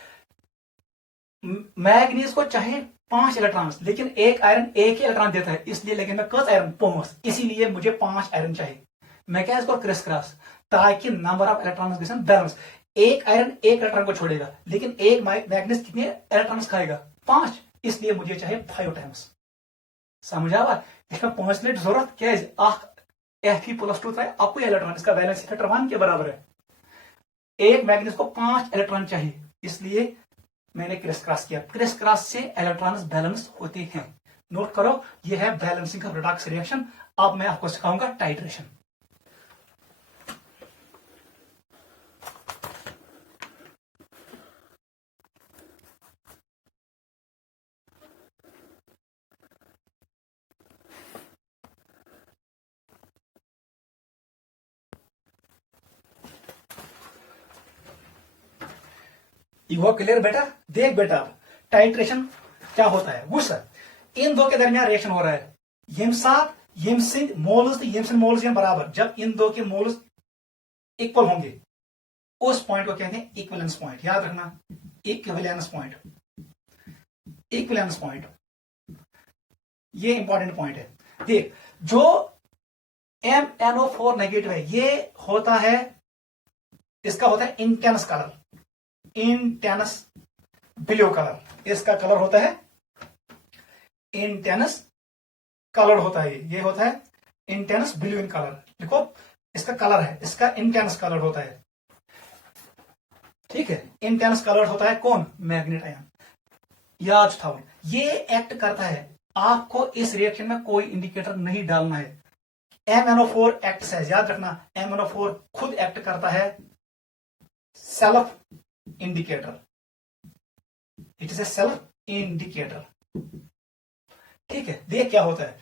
मैग्नीज को चाहे 5 इलेक्ट्रॉन, लेकिन एक आयरन 1 ही इलेक्ट्रॉन देता है, इसलिए लेकिन मैं कस आयरन 5, इसीलिए मुझे 5 आयरन चाहिए। मैं क्या इसको क्रिस क्रॉस, ताकि नंबर ऑफ इलेक्ट्रॉन बैलेंस। एक आयरन 1 इलेक्ट्रॉन को छोड़ेगा, लेकिन एक मैग्नीज कितने इलेक्ट्रॉन खाएगा? 5, इसलिए मुझे चाहिए 5 टाइम्स। समझ आवा? इसमें 5 मिनट जरूरत क्या है? Fe+2 था, आपको इलेक्ट्रॉन, इसका वैलेंसी फैक्टर 1 के बराबर है। एक मैग्नीज को 5 इलेक्ट्रॉन चाहिए, इसलिए मैंने क्रिस क्रॉस किया। क्रिस क्रॉस से इलेक्ट्रॉन्स बैलेंस होते हैं। नोट करो, यह है बैलेंसिंग ऑफ रिडॉक्स रिएक्शन। अब मैं आपको सिखाऊंगा टाइट्रेशन। हुआ क्लियर बेटा? देख बेटा अब टाइट्रेशन क्या होता है। वो सर इन दो के दरमियान रिएक्शन हो रहा है, यम मोल्स बराबर। जब इन दो के मोल्स इक्वल होंगे उस पॉइंट को कहते हैं इक्विवेलेंस पॉइंट। याद रखना, इक्विवेलेंस पॉइंट, इक्विवेलेंस पॉइंट, ये इंपॉर्टेंट पॉइंट है। देख, जो MnO4 नेगेटिव है, ये होता है, इसका होता है intense colour, intense blue colour. इसका कलर होता है इंटेंस कलर होता है, ये होता है इंटेंस ब्लू इन कलर। देखो इसका कलर है, इसका इंटेंस कलर होता है। ठीक है, इंटेंस कलर होता है कौन? Magnet ion. याद था, ये एक्ट करता है। आपको इस रिएक्शन में कोई इंडिकेटर नहीं डालना है। MnO4 एक्ट है, याद रखना, MnO4 खुद एक्ट करता है self indicator, it is a self indicator. ठीक है, देख क्या होता है।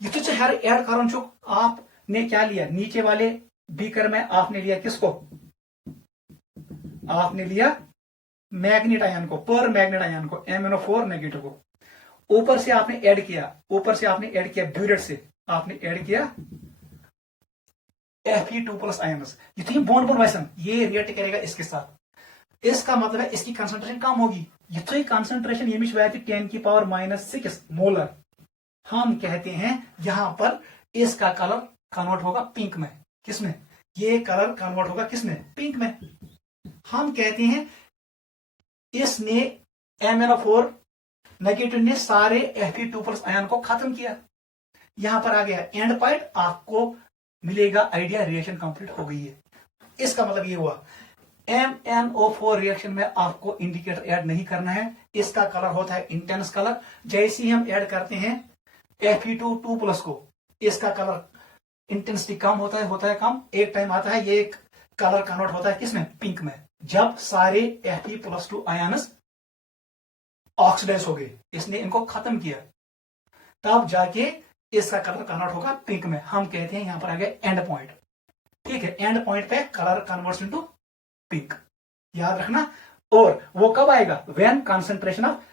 ये तो हर एड कारण चुक आपने क्या लिया, नीचे वाले बीकर में आपने लिया किसको? आपने लिया मैग्नेट आयन को, पर मैग्नेट आयन को, MnO4 नेगेटिव को। ऊपर से आपने ऐड किया, ऊपर से आपने ऐड किया ब्यूरेट से, आपने ऐड किया Fe2+ आयन्स। ये बॉन्ड बॉन्ड वाइसन, ये रिएक्ट करेगा इसके साथ। इसका मतलब है इसकी कंसंट्रेशन कम होगी। ये कंसंट्रेशन ये 10⁻⁻⁶ मोलर। हम कहते हैं यहां पर इसका कलर कन्वर्ट होगा पिंक में। किसमें? ये कलर कन्वर्ट होगा किसमें? पिंक में। हम कहते हैं इसने MnO4 नेगेटिव ने सारे Fe2+ आयन को खत्म किया। यहां पर आ गया एंड पॉइंट, आपको मिलेगा आइडिया रिएक्शन कंप्लीट हो गई है। इसका मतलब ये हुआ MnO4 रिएक्शन में आपको इंडिकेटर ऐड नहीं करना है। इसका कलर होता है इंटेंस कलर। जैसे ही हम ऐड करते हैं Fe2+ को, इसका कलर इंटेंसिटी कम होता है कम, एक टाइम आता है ये कलर कन्वर्ट होता है किसमें, पिंक में, जब सारे Fe+2 आयन्स ऑक्सीडाइज हो गए, इसने इनको खत्म किया, तब जाके इसका कलर कन्वर्ट होगा पिंक में। हम कहते हैं यहां पर आ गया एंड पॉइंट। ठीक है, एंड पॉइंट पे कलर कन्वर्ट्स इनटू पिंक, याद रखना। और वो कब आएगा, when concentration of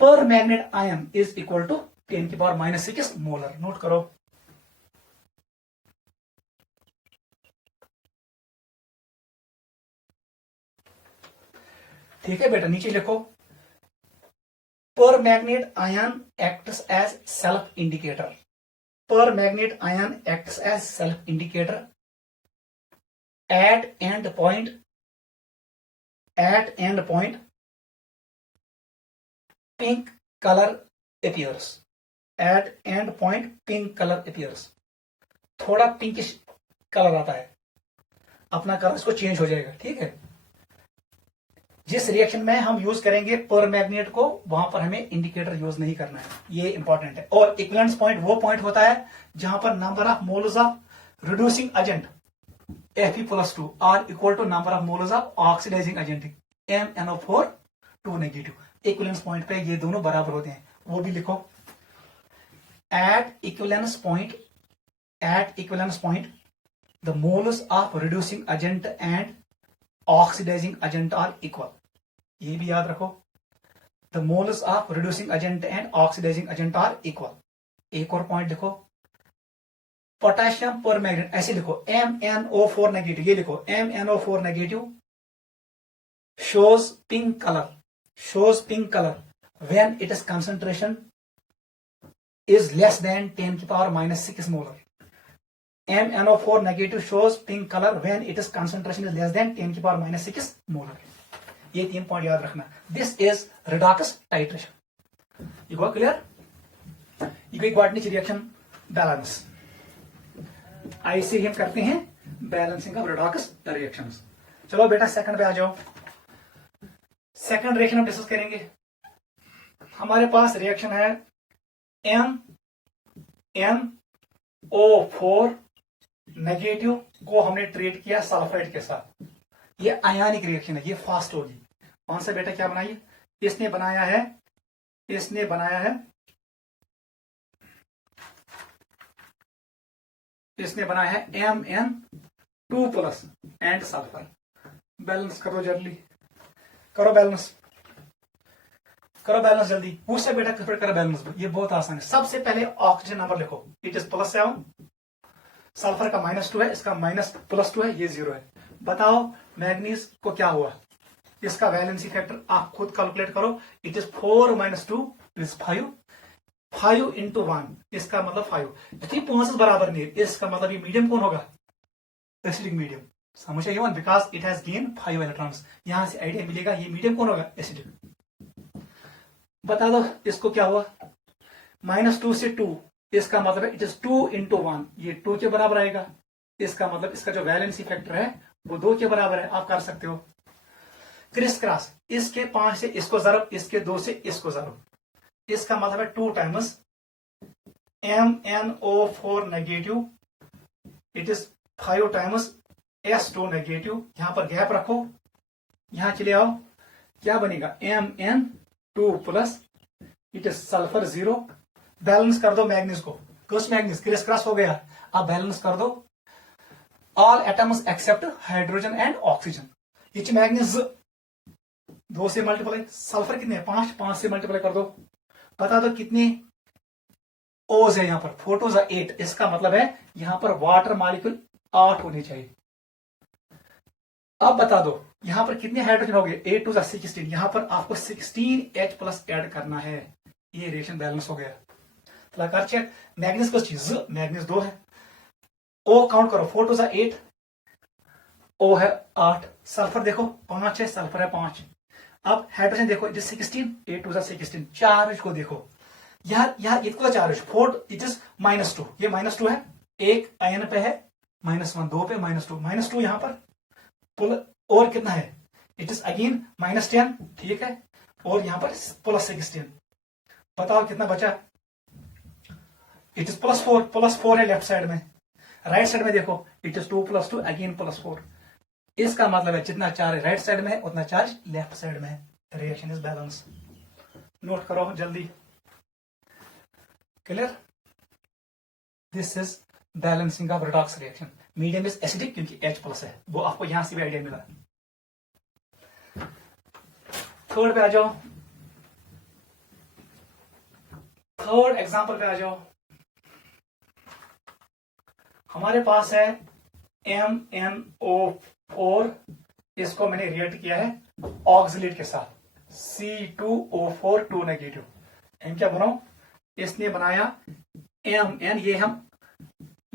permanganate ion is equal to 10⁻⁶ molar. Note करो। ठीक है बेटा, नीचे लिखो, permanganate ion acts as self indicator. Permanganate ion acts as self indicator at end point pink color appears, at end point pink color appears, थोड़ा पिंकिश कलर आता है, अपना कलर इसको चेंज हो जाएगा। ठीक है, जिस रिएक्शन में हम यूज करेंगे पर मैग्नेट को, वहां पर हमें इंडिकेटर यूज नहीं करना है, ये इंपॉर्टेंट है। और इक्विवेलेंस पॉइंट वो पॉइंट होता है जहां पर number of moles of reducing agent Fe+2 are equal to number of moles of oxidizing agent MnO4 2 negative। Equivalence point पे ये दोनों बराबर होते हैं, वो भी लिखो। at equivalence point the moles of reducing agent and oxidizing agent are equal। ये भी याद रखो, the moles of reducing agent and oxidizing agent are equal। एक और पॉइंट देखो, पोटेशियम पर मैग्नेट, ऐसे लिखो MnO4 नेगेटिव, ये लिखो MnO4 negative shows pink color when its concentration is less than 10⁻⁶ molar। MnO4 negative shows pink color when its concentration is less than 10⁻⁶ molar। ये 3 पॉइंट याद रखना। This is redox titration। ये गो क्लियर। ये क्वार्टनिच रिएक्शन बैलेंस, ऐसे ही हम करते हैं बैलेंसिंग ऑफ redox रिएक्शंस। चलो बेटा सेकंड पे आ जाओ। सेकंड रिएक्शन हम डिस्कस करेंगे। हमारे पास रिएक्शन है MnO4 नेगेटिव को हमने ट्रीट किया सल्फाइड के साथ। ये आयनिक रिएक्शन है, ये फास्ट होगी। कौन सा बेटा क्या बनाइए, इसने बनाया है Mn2+ एंड सल्फर। बैलेंस करो जल्दी, करो बैलेंस जल्दी। मुझसे बेटा करो बैलेंस, ये बहुत आसान है। सबसे पहले ऑक्सीजन नंबर लिखो, इट इज +7, सल्फर का -2 है, इसका -+2 है, ये 0 है। बताओ मैग्नीज को क्या हुआ, इसका वैलेंसी फैक्टर आप खुद कैलकुलेट करो। इट इज 4 - 2 इज 5, 5 × 1, इसका मतलब 5। यदि 5 बराबर नहीं, इसका मतलब ये मीडियम कौन होगा, एसिडिक मीडियम। समझ आई, because it has gain 5 electrons. यहां से आइडिया मिलेगा ये मीडियम कौन होगा, एसिडिक। बता दो इसको क्या हुआ, -2 से 2, इसका मतलब इट इज 2 × 1, ये 2 के बराबर आएगा। इसका मतलब इसका जो वैलेंसी फैक्टर है वो 2 के बराबर है। आप कर सकते हो क्रिस क्रॉस, इसके 5 से इसको जरब, इसके 2 से इसको जरब, इसका मतलब है 2 times MnO4 negative, it is 5 times S2 negative. यहां पर गैप रखो, यहां चले आओ, क्या बनेगा Mn2+, it is sulphur 0। Balance कर दो मैग्नीज को, कुछ मैग्नीज क्रिस क्रॉस हो गया। अब बैलेंस कर दो all atoms except hydrogen and oxygen. ये मैग्नीज 2 से मल्टीप्लाई, सल्फर कितने 5 से मल्टीप्लाई कर दो। बता दो कितने ओज है, यहां पर 4 2 8, इसका मतलब है यहां पर वाटर मॉलिक्यूल 8 होने चाहिए। अब बता दो यहां पर कितने हाइड्रोजन हो गए, 8 2 16, यहां पर आपको 16H+ ऐड करना है। ये रिएक्शन बैलेंस हो गया। कर चेक, मैग्नीज कुछ चीज, मैग्नीज 2 है, ओ काउंट करो, 4 2 8, ओ है 8, सल्फर देखो 5 है, सल्फर है 5। अब हाइड्रोजन देखो, इट इज 16, 8 2 16। चार्ज को देखो, यहाँ इतना चार्ज 4, इट इज -2, ये -2 है, एक आयन पे है -1, 2 पे -2 यहां पर पुल, और कितना है, इट इज अगेन -10, ठीक है, और यहां पर +16। बताओ कितना बचा, इट इज +4 है लेफ्ट साइड में। राइट साइड में देखो इट इज 2 + 2 अगेन +4। इसका मतलब है जितना चार्ज राइट साइड में है उतना चार्ज लेफ्ट साइड में है। Reaction is balance. नोट करो जल्दी। Clear? This is balancing of redox reaction. Medium is acidic क्योंकि H+ है, वो आपको यहां से भी आइडिया मिला। थर्ड पे आ जाओ, थर्ड एग्जांपल पे आ जाओ। हमारे पास है MnO4, इसको मैंने रिएक्ट किया है ऑक्सलेट के साथ C2O4 2 नेगेटिव। एम क्या बनाओ, इसने बनाया Mn, ये हम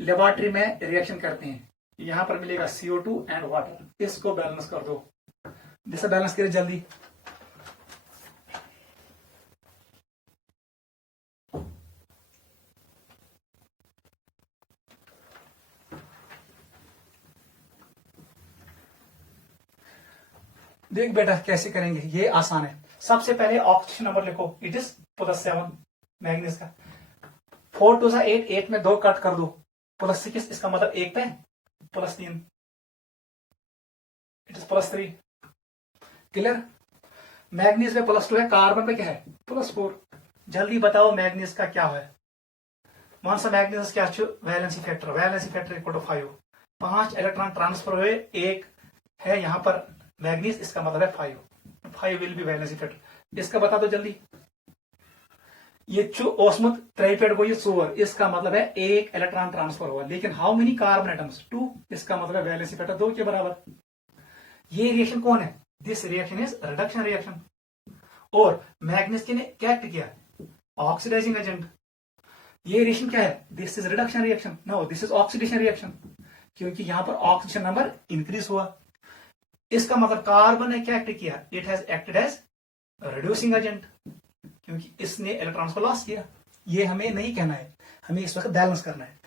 लेबोरेटरी में रिएक्शन करते हैं, यहां पर मिलेगा CO2 एंड वाटर। इसको बैलेंस कर दो, जिसे बैलेंस करें जल्दी। देख बेटा कैसे करेंगे, ये आसान है। सबसे पहले ऑक्सीजन नंबर लिखो, इट इज +7 मैग्नीज का। 4 2 8, 8 में 2 कट कर दो, +6, इसका मतलब 1 पे +3, इट इज +3। क्लियर? मैग्नीज में +2 है, कार्बन पे क्या है +4। जल्दी बताओ मैग्नीज का क्या है। वन सा मैग्नीज क्या valency factor, valency factor equal to 5। 5 electron transfer हुए, 1 है यहां पर मैग्नीज, इसका मतलब है 5 विल बी वैलेंसी फैक्टर। इसका बता दो जल्दी। ये ओस्मुथ ट्राइपेड को ये 4, इसका मतलब है 1 इलेक्ट्रॉन ट्रांसफर हुआ, लेकिन हाउ मेनी कार्बन एटम्स 2, इसका मतलब है वैलेंसी फैक्टर 2 के बराबर। ये रिएक्शन कौन है? This reaction is reduction reaction. और मैग्नीज ने क्या एक्ट किया? Oxidising agent. ये रिएक्शन क्या है? This is reduction reaction. No, this is oxidation reaction, क्योंकि यहां पर ऑक्सीजन नंबर इंक्रीज हुआ। इसका मतलब कार्बन ने क्या एक्ट किया? It has acted as reducing agent, क्योंकि इसने इलेक्ट्रॉन्स को लॉस किया। ये हमें नहीं कहना है, हमें इस वक्त बैलेंस करना है।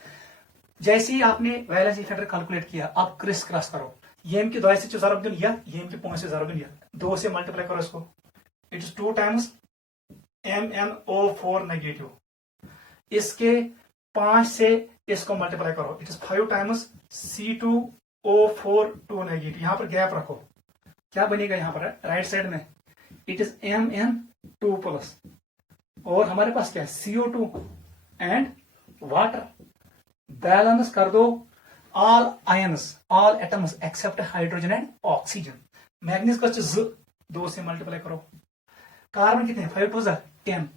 जैसे ही आपने वैलेंसी फैक्टर कैलकुलेट किया, आप क्रिस क्रॉस करो। ये एम की 2 से ज़रूब दिन या ये एम की 5 से ज़रूब दिन या 2 से मल्टीप्लाई करो इसको, it is 2 times MnO4 negative. इसके 5 से इसको मल्टीप्लाई करो, it is 5 times C2O4 2 negative. यहां पर गैप रखो, क्या बनेगा यहां पर राइट साइड में? इट इज Mn2+, और हमारे पास क्या है CO2 एंड वाटर। बैलेंस कर दो all ions, all atoms except hydrogen and oxygen. Manganese का 2 से मल्टीप्लाई करो। कार्बन कितने? 5 2 10,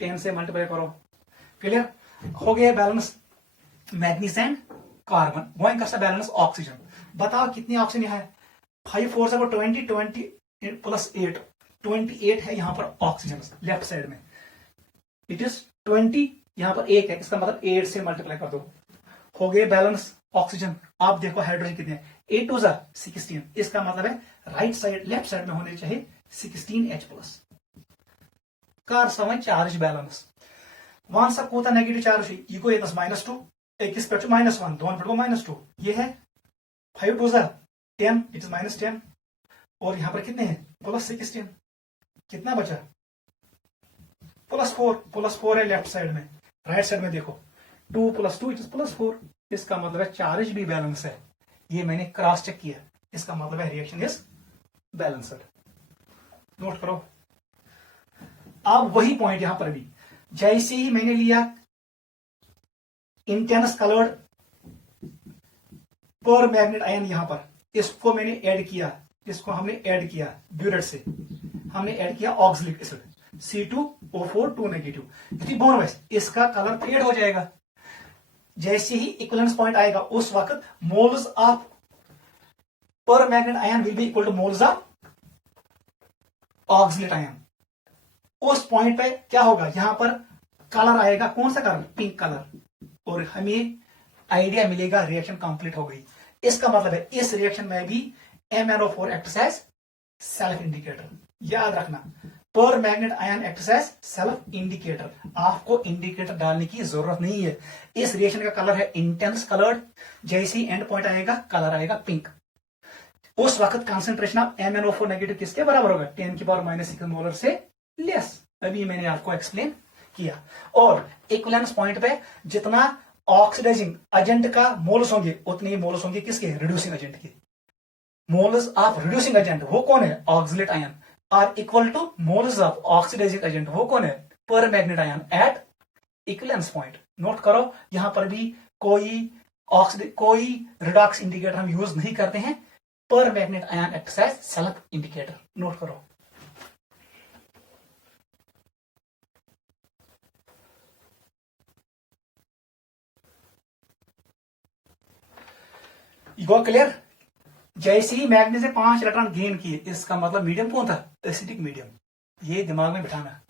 10 से मल्टीप्लाई करो। क्लियर हो गया balance manganese and carbon. Going का बैलेंस ऑक्सीजन। बताओ कितनी ऑक्सीजन है? 5 4 से 20, 20 +8, 28 है यहां पर ऑक्सीजन लेफ्ट साइड में। इट इज 20, यहां पर 1 है, इसका मतलब 8 से मल्टीप्लाई कर दो, हो गए बैलेंस ऑक्सीजन। आप देखो हाइड्रोजन कितने हैं? 8 2 16, इसका मतलब है राइट साइड लेफ्ट साइड में होने चाहिए 16H+। कार समय चार्ज बैलेंस। वन सा कोता नेगेटिव चार्ज इको एक -2, एक इस पे -1, दोनों पे -2। ये है 5 2 10, इट इज -10, और यहां पर कितने हैं +16। कितना बचा? +4 है लेफ्ट साइड में। राइट साइड में देखो 2 + 2 इट इज +4, इसका मतलब है चार्ज भी बैलेंस है। ये मैंने क्रॉस चेक किया, इसका मतलब है रिएक्शन इज बैलेंस्ड। नोट करो। अब वही पॉइंट यहां पर भी, जैसे ही मैंने लिया इंटेंस कलर्ड पर मैग्नेट आयन, यहां पर इसको मैंने ऐड किया, इसको हमने ऐड किया ब्यूरेट से, हमने ऐड किया ऑक्सलिक एसिड C2O4 2 नेगेटिव। यदि बोनवाइस इसका कलर फेड हो जाएगा। जैसे ही इक्विवेलेंस पॉइंट आएगा उस वक्त moles of permanganate ion will be equal to moles of oxalate ion. उस पॉइंट पे क्या होगा? यहां पर कलर आएगा, कौन सा कलर? पिंक कलर, और हमें आइडिया मिलेगा रिएक्शन कंप्लीट हो गई। इसका मतलब है इस रिएक्शन में भी MnO4 acts as self indicator. याद रखना, permanganate ion acts as self indicator. आपको इंडिकेटर डालने की जरूरत नहीं है। इस रिएक्शन का कलर है इंटेंस कलर्ड। जैसे ही एंड पॉइंट आएगा कलर आएगा पिंक। उस वक्त कंसंट्रेशन ऑफ MnO4 नेगेटिव किसके बराबर होगा? 10⁻⁻6 मोलर से लेस। अभी मैंने आपको एक्सप्लेन किया। और इक्विवेलेंस पॉइंट पे जितना ऑक्सीडाइजिंग एजेंट का मोल्स होंगे उतने ही मोल्स होंगे किसके, रिड्यूसिंग एजेंट के। मोल्स ऑफ रिड्यूसिंग एजेंट वो कौन है, oxalate ion, are equal to moles of oxidising agent वो कौन है, permanganate ion at equivalence point. Note करो यहां पर भी कोई रिडॉक्स इंडिकेटर हम यूज नहीं करते हैं, permanganate ion acts as self indicator. Note करो। Go clear. जैसे ही मैग्नीज ने 5 इलेक्ट्रॉन गेन किए, इसका मतलब मीडियम कौन था, एसिडिक मीडियम। ये दिमाग में बिठाना।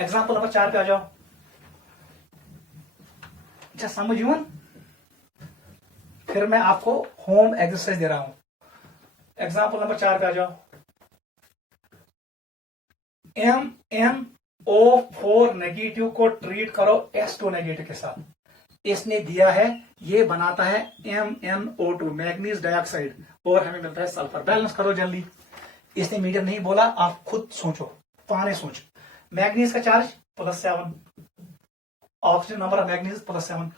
एग्जांपल नंबर 4 पे आ जाओ। अच्छा समझिए, फिर मैं आपको होम एक्सरसाइज दे रहा हूं। एग्जांपल नंबर 4 पे आ जाओ। MnO4 नेगेटिव को ट्रीट करो S2 नेगेटिव के साथ। इसने दिया है, ये बनाता है MnO2 मैग्नीज डाइऑक्साइड, और हमें मिलता है सल्फर। बैलेंस करो जल्दी। इसने मीडियम नहीं बोला, आप खुद सोचो, पाने सोचो। मैग्नीज का charge +7, oxygen number of manganese +7,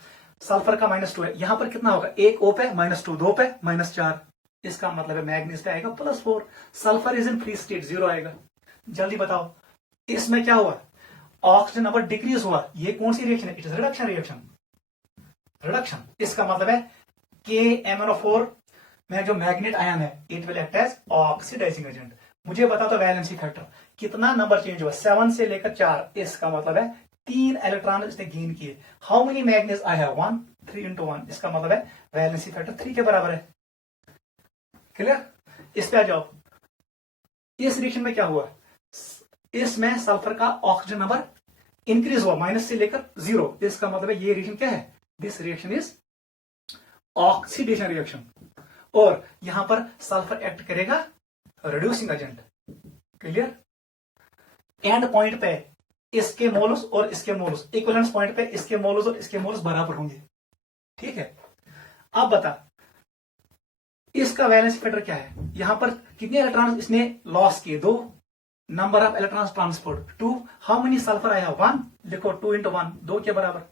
sulphur का -2 है। यहां पर कितना होगा, 1 O पे -2, 2 पे -4, इसका मतलब है मैग्नीज पे आएगा +4। Sulphur is in free state, 0 आएगा। जल्दी बताओ इसमें क्या हुआ, ऑक्सीजन नंबर डिक्रीज हुआ। ये कौन सी रिएक्शन है, it is reduction reaction. Reduction, इसका मतलब है KMnO4 में जो permanganate ion, it will act as oxidising agent. मुझे बता दो वैलेंसी फैक्टर कितना नंबर चेंज हुआ, 7 से लेकर 4। इसका मतलब है 3 इलेक्ट्रॉन इसने गेन किए। How many magnets I have, 1, 3 × 1। इसका मतलब है वैलेंसी फैक्टर 3 के बराबर है। क्लियर। इस पे आ जाओ। इस रिएक्शन में क्या हुआ, इसमें सल्फर का ऑक्सीजन नंबर इंक्रीज हुआ, माइनस से लेकर 0। इसका मतलब है ये रिएक्शन क्या है, this reaction is oxidation reaction. और यहां पर सल्फर एक्ट करेगा reducing agent. Clear. And point पे इसके मोल्स और इसके मोल्स, इक्विवेलेंस पॉइंट पे इसके मोल्स और इसके मोल्स बराबर होंगे। ठीक है। अब बता इसका वैलेंसी फैक्टर क्या है, यहां पर कितने इलेक्ट्रॉन इसने लॉस किए, 2। Number of electrons transport 2। How many sulphur आया, 1। लिखो 2 × 1, 2 के बराबर।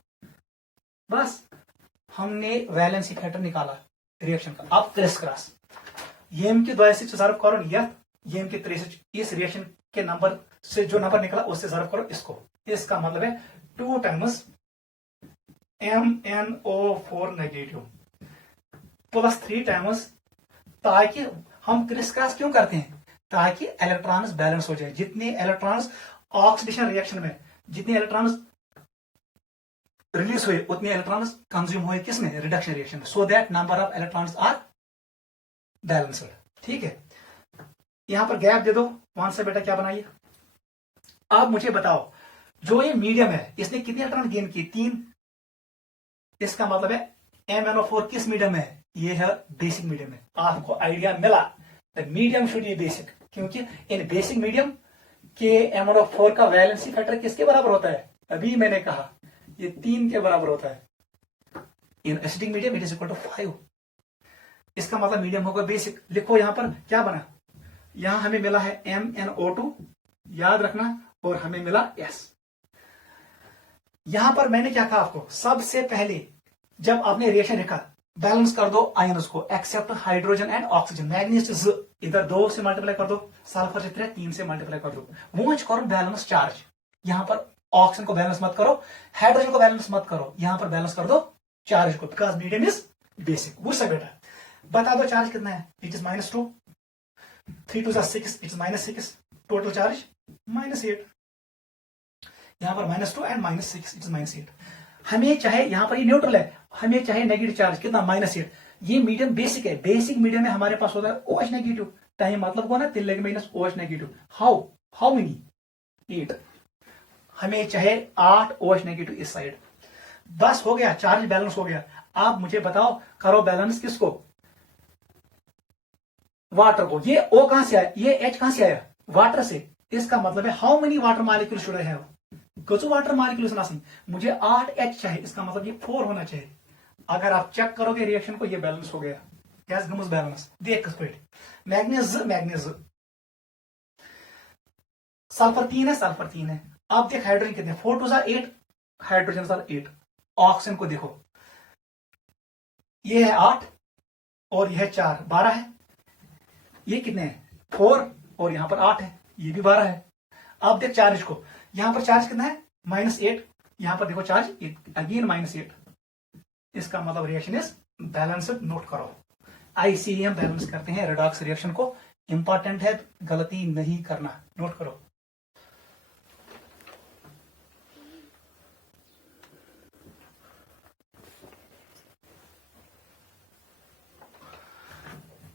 बस हमने वैलेंसी फैक्टर निकाला रिएक्शन का। अब क्रिस क्रॉस, येम के 2 से सर्व करो या येम के 3 से, इस रिएक्शन के नंबर से जो नंबर निकला उससे सर्व करो इसको। इसका मतलब है 2 टाइम्स MnO4 नेगेटिव +3 टाइम्स, ताकि हम क्रिस क्रॉस क्यों करते हैं, ताकि इलेक्ट्रॉन्स बैलेंस हो जाए। जितने इलेक्ट्रॉन्स ऑक्सीडेशन रिएक्शन में, जितने इलेक्ट्रॉन्स रिलीज हुए, उतने इलेक्ट्रॉन्स कंज्यूम हुए किसमें, रिडक्शन रिएक्शन में, so that number of electrons are balanced. ठीक है। यहां पर गैप दे दो, वहां से बेटा क्या बनाइए। अब मुझे बताओ जो ये मीडियम है, इसने कितने इलेक्ट्रॉन गेन किए, 3। इसका मतलब है MnO4 किस मीडियम में है, ये है बेसिक मीडियम में। आपको आइडिया मिला, the medium should be basic, क्योंकि इन बेसिक मीडियम के MnO4 का वैलेंसी फैक्टर किसके बराबर होता है, अभी मैंने कहा ये 3 के बराबर होता है। In acidic medium it is equal to 5। इसका मतलब मीडियम होगा बेसिक। लिखो यहां पर क्या बना, यहां हमें मिला है MnO2, याद रखना, और हमें मिला S। यहां पर मैंने क्या कहा आपको, सबसे पहले जब आपने रिएक्शन लिखा, बैलेंस कर दो आयन्स को, except hydrogen and oxygen. Manganese इधर 2 से मल्टीप्लाई कर दो, सल्फर से 3 से मल्टीप्लाई कर दो। वो करो बैलेंस चार्ज, यहां पर ऑक्सीजन को बैलेंस मत करो, हाइड्रोजन को बैलेंस मत करो, यहां पर बैलेंस कर दो चार्ज को, बिकॉज मीडियम इज बेसिक। गुस्सा बेटा बता दो चार्ज कितना है, it is -2, 3 × 6, it is -6, total charge -8। यहां पर -2 एंड -6, इट इज -8। हमें चाहे यहां पर ये न्यूट्रल है, हमें चाहे नेगेटिव चार्ज कितना, -8। ये मीडियम बेसिक है, बेसिक मीडियम में हमारे पास होता है OH नेगेटिव, टाइम मतलब कौन है, 3 OH नेगेटिव। How many, 8। हमें चाहे 8 OH नेगेटिव इस साइड। बस हो गया, चार्ज बैलेंस हो गया। आप मुझे बताओ, करो बैलेंस किसको, वाटर को। ये O कहां से आया, ये H कहां से आया, वाटर से। इसका मतलब है how many water molecule should I have, कुछ वाटर मॉलिक्यूल्स नथिंग। मुझे 8H चाहिए, इसका मतलब ये 4 होना चाहिए। अगर आप चेक करोगे रिएक्शन को, ये बैलेंस हो गया, गैस गमस बैलेंस। देख मैग्नीज सल्फर 3 है, सल्फर 3 है। अब देख हाइड्रोजन कितने, 4 × 8, हाइड्रोजन 8। ऑक्सीजन को देखो, ये है 8 और यह है 4, 12 है। ये कितने हैं? 4 और यहां पर 8 है, ये भी 12 है। अब देख चार्ज को, यहां पर चार्ज कितना है? -8, यहां पर देखो चार्ज अगेन -8। इसका मतलब रिएक्शन इज बैलेंस्ड। नोट करो, आईसी हम बैलेंस करते हैं रेडॉक्स रिएक्शन को। इंपॉर्टेंट है, गलती नहीं करना। नोट करो।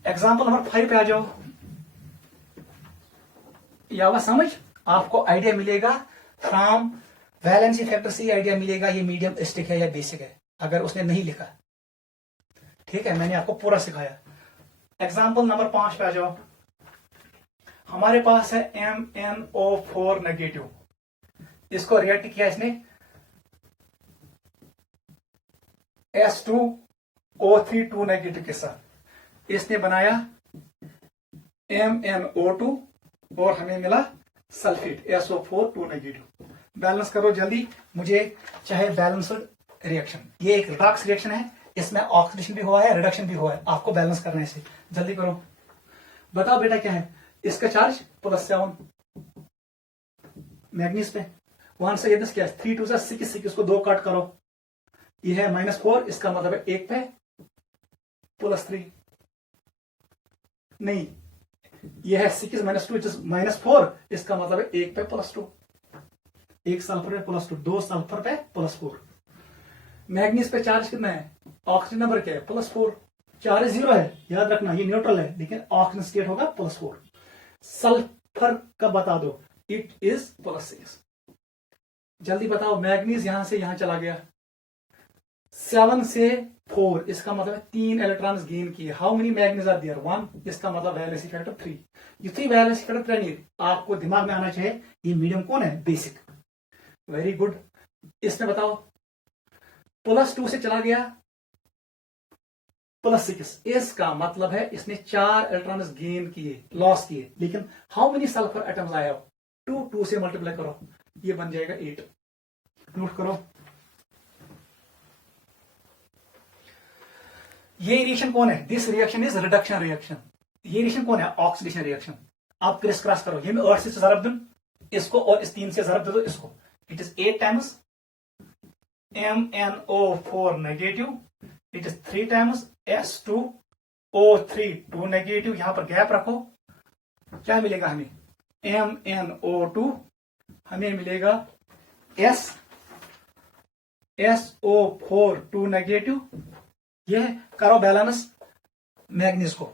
एग्जाम्पल नंबर 5 पे आ जाओ। ये आवाज समझ, आपको आइडिया मिलेगा फ्रॉम वैलेंसी फैक्टर से आइडिया मिलेगा ये मीडियम स्टिक है या बेसिक है, अगर उसने नहीं लिखा। ठीक है, मैंने आपको पूरा सिखाया। एग्जाम्पल नंबर 5 पे आ जाओ। हमारे पास है MnO4 नेगेटिव, इसको रिएक्ट किया इसने S2O3 2 नेगेटिव के साथ। इसने बनाया MnO2 और हमें मिला सल्फेट SO4 2 नेगेटिव। बैलेंस करो जल्दी, मुझे चाहे बैलेंस्ड रिएक्शन, ये एक रिडॉक्स रिएक्शन है, इसमें ऑक्सीडेशन भी हुआ है, रिडक्शन भी हुआ है, आपको बैलेंस करना है इसे। जल्दी करो, बताओ बेटा क्या है? इसका चार्ज +7 मैग्नीज पे, 1 से 10 क्या है? 3 2 6 6, इसको 2 काट करो, ये है -4, इसका मतलब है 1 पे +3, नहीं ये है 6 -2 -4, इसका मतलब है 1 पे +2, 1 सल्फर पे +2, 2 सल्फर पे +4। मैग्नीज पे चार्ज कितना है? ऑक्सीजन नंबर क्या है? +4। चार्ज 0 है, याद रखना, ये न्यूट्रल है, लेकिन ऑक्सीजन स्टेट होगा +4। सल्फर का बता दो, इट इज +6। जल्दी बताओ, मैग्नीज यहां से यहां चला गया, 7 से 4, इसका मतलब है 3 इलेक्ट्रॉन्स गेन किए। How many manganese are there? 1, इसका मतलब वैलेंसी फैक्टर 3। ये 3 वैलेंसी फैक्टर 3, आपको दिमाग में आना चाहिए ये मीडियम कौन है? बेसिक। Very good. इसने बताओ +2 से चला गया +6, इसका मतलब है इसने 4 इलेक्ट्रॉन्स गेन किए, लॉस किए, लेकिन हाउ मेनी सल्फर एटम्स आया? 2 से मल्टीप्लाई करो, ये बन जाएगा 8। नोट करो, ये रिएक्शन कौन है? This reaction is reduction reaction. ये रिएक्शन कौन है? Oxidation reaction. आप क्रिस क्रॉस करो, ये मैं 8 से जरब दूं इसको और इस 3 से जरब दे दो इसको, it is 8 times MnO4 negative, it is 3 times S2O3 2 negative. यहां पर गैप रखो, क्या मिलेगा हमें? MnO2, हमें मिलेगा SO4 2 नेगेटिव। ये करो बैलेंस मैग्नीज को,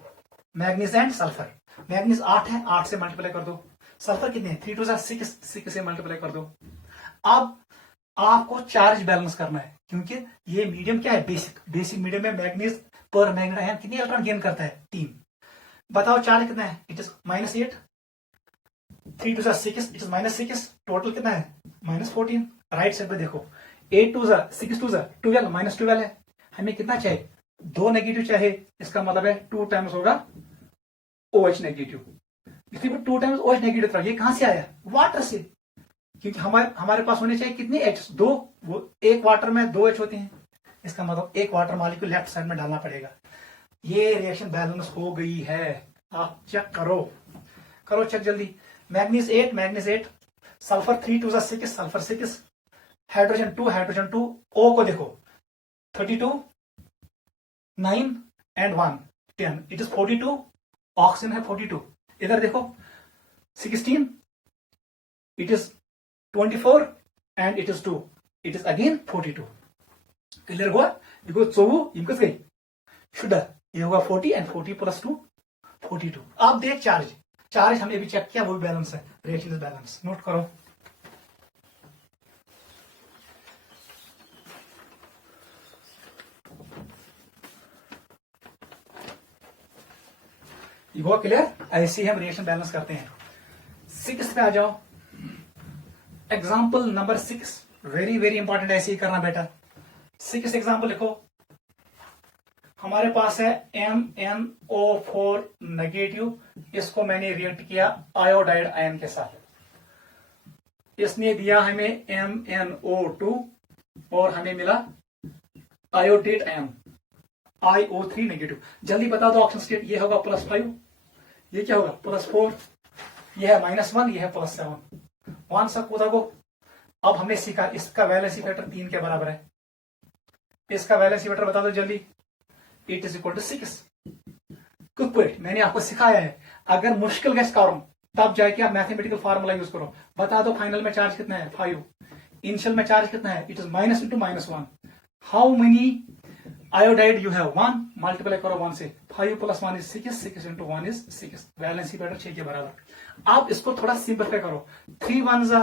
मैग्नीज एंड सल्फर। मैग्नीज 8 है, 8 से मल्टीप्लाई कर दो। सल्फर कितने हैं? 3 2 6, 6 से मल्टीप्लाई कर दो। अब आपको चार्ज बैलेंस करना है, क्योंकि ये मीडियम क्या है? बेसिक। बेसिक मीडियम में मैग्नीज पर मैग्नेट आयन कितने इलेक्ट्रॉन गेन करता है? 3। बताओ चार्ज कितना है? It is -8, 3 2 6, it is -6, total कितना है? -14। राइट साइड पे देखो, 8 2 6 2 12, -12 है। हमें कितना चाहिए? 2 नेगेटिव चाहिए, इसका मतलब है 2 टाइम्स होगा OH नेगेटिव। इसी पर 2 टाइम्स OH नेगेटिव था, ये कहां से आया? वाटर से, क्योंकि हमारे पास होने चाहिए कितने H? 2, वो एक वाटर में 2 H होते हैं, इसका मतलब एक वाटर मॉलिक्यूल लेफ्ट साइड में डालना पड़ेगा। ये रिएक्शन बैलेंस हो गई है, आप चेक करो, करो चेक जल्दी। Manganese 8, sulphur 3 2 6, sulphur 6, hydrogen 2, O को देखो 32, 9 एंड 1 10, इट इज 42, ऑक्सीजन है 42। इधर देखो 16, it is 24 and it is 2, it is again 42। Clear हुआ? देखो 24 इनकस गई शुद्ध, ये होगा 40 एंड 40 + 2 42। आप देख चार्ज हमने भी चेक किया, वो भी बैलेंस है, रिएक्शन इज बैलेंस। नोट करो, ये हुआ क्लियर? ऐसे ही हम रिएक्शन बैलेंस करते हैं। 6 पे आ जाओ। Example number 6, very very important, ऐसे ही करना बेटा। 6 एग्जाम्पल लिखो। हमारे पास है MnO4 नेगेटिव, इसको मैंने रिएक्ट किया आयोडाइड आयन के साथ। इसने दिया हमें MnO2 और हमें मिला आयोडेट आयन। IO3 negative. जल्दी बता दो ऑक्सीजन स्टेट, ये होगा +5, ये क्या होगा +4, ये है -1, ये है +7। 1 सा कूदा को। अब हमने सीखा इसका वैलेंसी फैक्टर 3 के बराबर है। इसका वैलेंसी फैक्टर बता दो जल्दी। 8 = 6। क्विक, मैंने आपको सिखाया है, अगर मुश्किल गैस करो तब जाके आप मैथमेटिकल फार्मूला यूज करो। बता दो फाइनल में चार्ज कितना है 5, इनिशियल में चार्ज कितना है, it is -, × -1। How many iodide you have, 1, multiply करो 1 से। 5 + 1 = 6, 6 × 1 = 6। वैलेंसी फैक्टर 6 के बराबर। आप इसको थोड़ा सिंपलीफाई करो, 3 1 ज़ा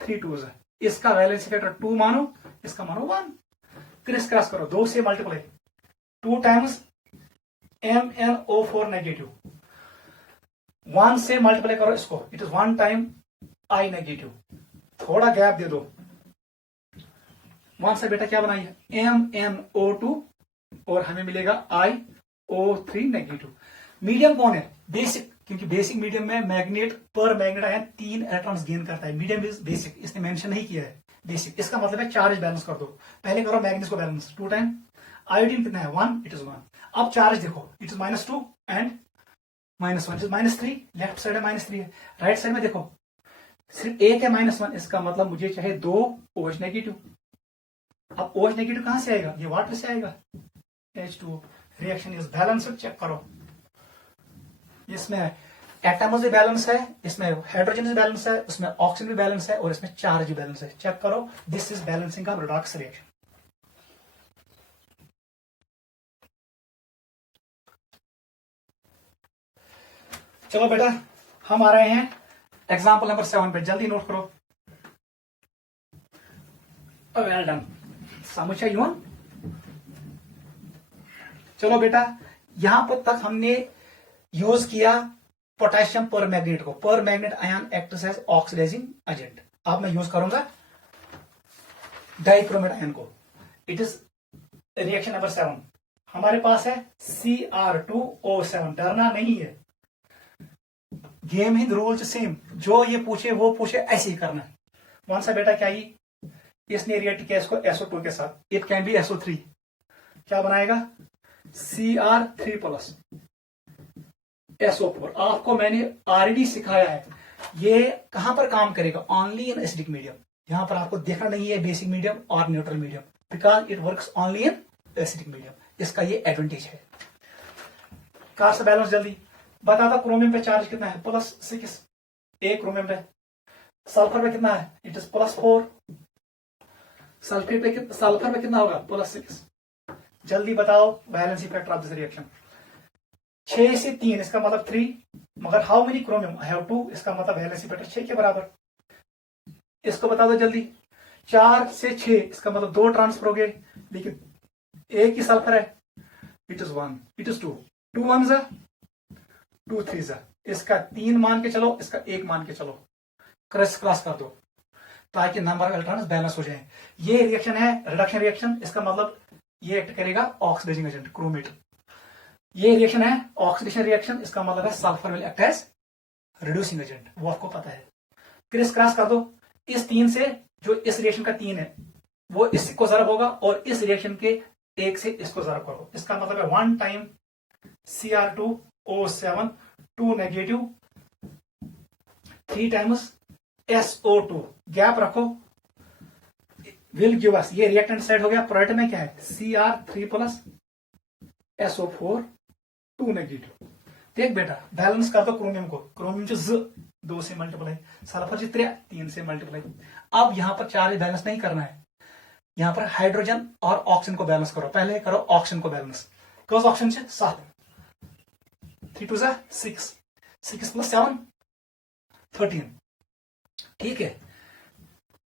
3 2 ज़ा, इसका वैलेंसी फैक्टर 2 मानो, इसका मानो 1। क्रिस क्रॉस करो, 2 से मल्टीप्लाई, 2 टाइम्स MnO4 नेगेटिव, 1 से मल्टीप्लाई करो इसको, it is 1 time I negative. थोड़ा गैप दे दो, 1 से बेटा क्या बनाइए MnO2 और हमें मिलेगा IO3 नेगेटिव। मीडियम कौन है, बेसिक, क्योंकि बेसिक मीडियम में मैग्नेट पर मैग्नेट आयन 3 इलेक्ट्रॉन्स गेन करता है। मीडियम इज बेसिक, इसने मेंशन नहीं किया है बेसिक। इसका मतलब है चार्ज बैलेंस कर दो। पहले करो मैग्नीज को बैलेंस, 2 टाइम आयोडीन कितना है 1, इट इज 1। अब चार्ज देखो, it is -2 and -1, it is -3। Left side में -3 है, राइट साइड में देखो सिर्फ एक है -1, इसका मतलब मुझे चाहे 2 OH नेगेटिव। अब OH नेगेटिव कहां से आएगा, ये वाटर से आएगा, H2O। Reaction is balanced, check करो। इसमें एटम्स भी बैलेंस है, इसमें हाइड्रोजन भी बैलेंस है, उसमें ऑक्सीजन भी बैलेंस है और इसमें चार्ज भी बैलेंस है। चेक करो, this is balancing of redox reaction. चलो बेटा, हम आ रहे हैं एग्जाम्पल नंबर 7 पे, जल्दी नोट करो। वेल डन, समझ आई। चलो बेटा, यहां पर तक हमने यूज किया पोटेशियम पर मैग्नेट को। Permanganate ion acts as oxidising agent. अब मैं यूज करूंगा डाइक्रोमेट आयन को। It is reaction number 7। हमारे पास है Cr2O7। डरना नहीं है, गेम इन रूल्स सेम, जो ये पूछे वो पूछे ऐसे ही करना है। कौन सा बेटा क्या ही, इसने रिएक्ट किया इसको SO2 के साथ, इट कैन बी SO3। क्या बनाएगा Cr3+ SO4। आपको मैंने ऑलरेडी सिखाया है, ये कहां पर काम करेगा, ओनली इन एसिडिक मीडियम। यहां पर आपको देखना नहीं है बेसिक मीडियम और neutral medium, because it works only in acidic medium. इसका ये एडवांटेज है। कार्स बैलेंस जल्दी बता दो। क्रोमियम पे चार्ज कितना है +6, एक क्रोमियम पे। सल्फर पे कितना है, इट इज +4। सल्फर पे कितना होगा +6। जल्दी बताओ valency factor of this reaction. 6 से 3, इसका मतलब 3, मगर how many chromium, I have 2, इसका मतलब वैलेंसी फैक्टर 6 के बराबर। इसको बता दो जल्दी। 4 से 6, इसका मतलब 2 ट्रांसफर हो गए, लेकिन एक ही सल्फर है, इट इज 1, इट इज 2, 2 1 ज़ा 2 3 ज़ा। इसका 3 मान के चलो, इसका 1 मान के चलो, क्रॉस कर दो ताकि नंबर ऑफ इलेक्ट्रॉन्स बैलेंस हो जाए। ये रिएक्शन है रिडक्शन रिएक्शन, इसका मतलब ये एक्ट करेगा ऑक्सीडाइजिंग एजेंट क्रोमेट। ये रिएक्शन है ऑक्सीडेशन रिएक्शन, इसका मतलब है sulphur will act as reducing agent, वो आपको पता है। क्रिस क्रॉस कर दो। इस 3 से जो इस रिएक्शन का 3 है वो इसको ज़रब होगा और इस रिएक्शन के 1 से इसको ज़रब करो, इसका मतलब है 1 time Cr2O7 2 negative 3 times SO2, gap रखो, विल गिव अस, ये रिएक्टेंट साइड हो गया। प्रोडक्ट में क्या है Cr3+ SO4 2 नेगेटिव। देख बेटा बैलेंस कर दो क्रोमियम को, क्रोमियम जो 2 से मल्टीप्लाई, सल्फर जो 3 से मल्टीप्लाई। अब यहां पर चार्ज बैलेंस नहीं करना है, यहां पर हाइड्रोजन और ऑक्सीजन को बैलेंस करो। पहले करो ऑक्सीजन को बैलेंस, कौन ऑक्सीजन से 7, 3 2 6, 6 + 7 13, ठीक है।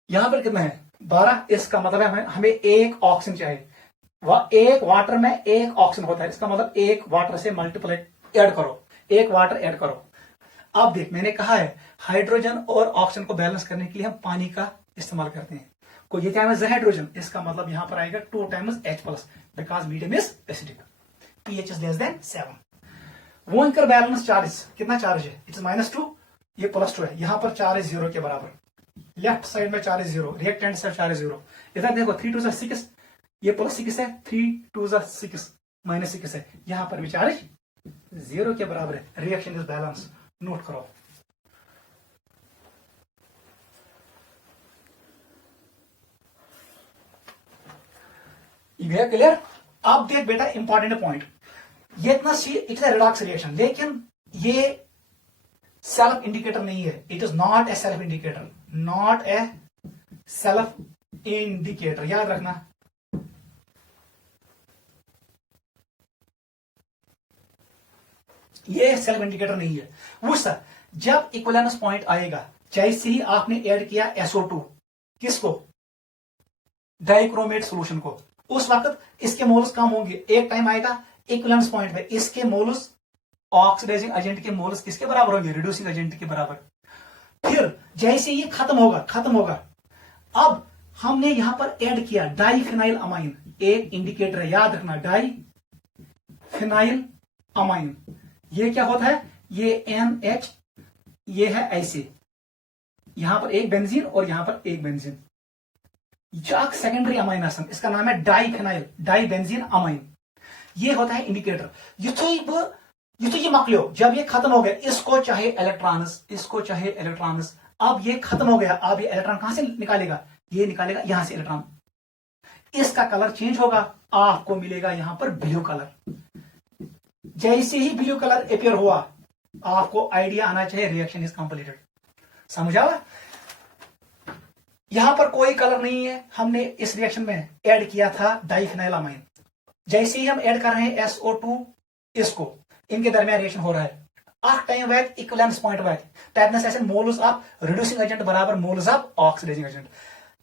यहां पर कितना है 12, इसका मतलब है हमें एक ऑक्सीजन चाहिए। एक वाटर में एक ऑक्सीजन होता है, इसका मतलब एक वाटर से मल्टीप्लाई ऐड करो, एक वाटर ऐड करो। अब देख मैंने कहा है हाइड्रोजन और ऑक्सीजन को बैलेंस करने के लिए हम पानी का इस्तेमाल करते हैं। को ये क्या है हाइड्रोजन, इसका मतलब यहां पर आएगा 2 times H+, because medium is acidic, pH is less than 7। वो इनकर बैलेंस चार्ज, कितना चार्ज है, इट्स -2, ये +2 है। यहां पर चार्ज 0 के बराबर, लेफ्ट साइड में चार्ज 0, रिएक्टेंट साइड चार्ज 0। इधर देखो 3 2 6, ये +6 है, 3 2 6, -6 है, यहां पर भी चार्ज 0 के बराबर है। रिएक्शन इज बैलेंस, नोट करो। ये क्लियर? अब देख बेटा इंपॉर्टेंट पॉइंट, ये इतना see it's a redox reaction, लेकिन ये सेल्फ इंडिकेटर नहीं है। It is not a self indicator, not a self indicator, याद रखना। ये सेल्फ इंडिकेटर नहीं है। वो सर जब इक्विवेलेंस पॉइंट आएगा, जैसे ही आपने ऐड किया SO2 किसको, डाइक्रोमेट सॉल्यूशन को, उस वक्त इसके मोल्स कम होंगे। एक टाइम आएगा इक्विवेलेंस पॉइंट पे इसके मोल्स ऑक्सीडाइजिंग एजेंट के मोल्स किसके बराबर होंगे, रिड्यूसिंग एजेंट के बराबर। फिर जैसे ये खत्म होगा, अब हमने यहां पर ऐड किया डाइफिनाइल अमाइन, एक इंडिकेटर है, याद रखना, डाइफिनाइल अमाइन। ये क्या होता है, ये NH, ये है ऐसे, यहां पर एक बेंजीन और यहां पर एक बेंजीन, सेकेंडरी अमाइन एसिड, इसका नाम है डाइफिनाइल डाइबेंजीन अमाइन। ये होता है इंडिकेटर। युद्ध ये मकलो, जब ये खत्म हो गया, इसको चाहे इलेक्ट्रॉन्स, अब ये खत्म हो गया, अब ये इलेक्ट्रॉन कहां से निकालेगा, ये निकालेगा यहां से इलेक्ट्रॉन, इसका कलर चेंज होगा, आपको मिलेगा यहां पर ब्लू कलर। जैसे ही ब्लू कलर अपियर हुआ, आपको आइडिया आना चाहिए रिएक्शन इज कंप्लीटेड। समझा? यहां पर कोई कलर नहीं है, हमने इस रिएक्शन में ऐड किया था डाइफिनाइल अमाइन। जैसे ही हम ऐड कर रहे हैं SO2, इसको, इनके दरमियान रिएक्शन हो रहा है। Time back equivalence point back, टाइपनेस ऐसे मोल्स ऑफ रिड्यूसिंग एजेंट बराबर मोल्स ऑफ ऑक्सीडाइजिंग एजेंट।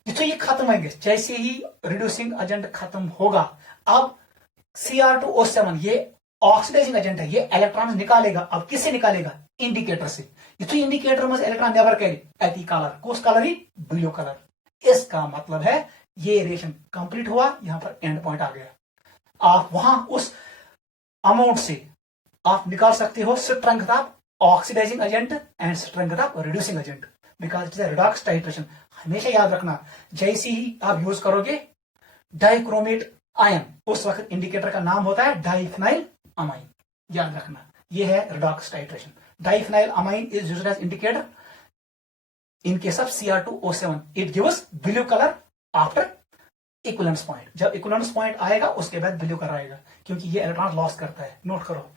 जिससे ये खत्म होंगे, जैसे ही रिड्यूसिंग एजेंट खत्म होगा, अब Cr2O7 ये ऑक्सीडाइजिंग एजेंट है, ये इलेक्ट्रॉन निकालेगा। अब किससे निकालेगा, इंडिकेटर से। तो इंडिकेटर में electron never carry any colour, cause colour ही ब्लू कलर। इसका मतलब है ये रिएक्शन कंप्लीट हुआ, यहां पर एंड पॉइंट आ गया। आप वहां उस अमाउंट से आप निकाल सकते हो strength of oxidising agent and strength of reducing agent, because it is redox titration. हमेशा याद रखना, जैसे ही आप यूज करोगे डाइक्रोमेट आयन, उस वक्त इंडिकेटर का नाम होता है डाइफिनाइल अमाइन, याद रखना। यह है redox titration. Diphenyl amine is used as indicator in case of Cr2O7, it gives blue colour after equivalence point. जब इक्विवेलेंस पॉइंट आएगा उसके बाद ब्लू कलर आएगा, क्योंकि ये इलेक्ट्रॉन लॉस करता है। नोट करो।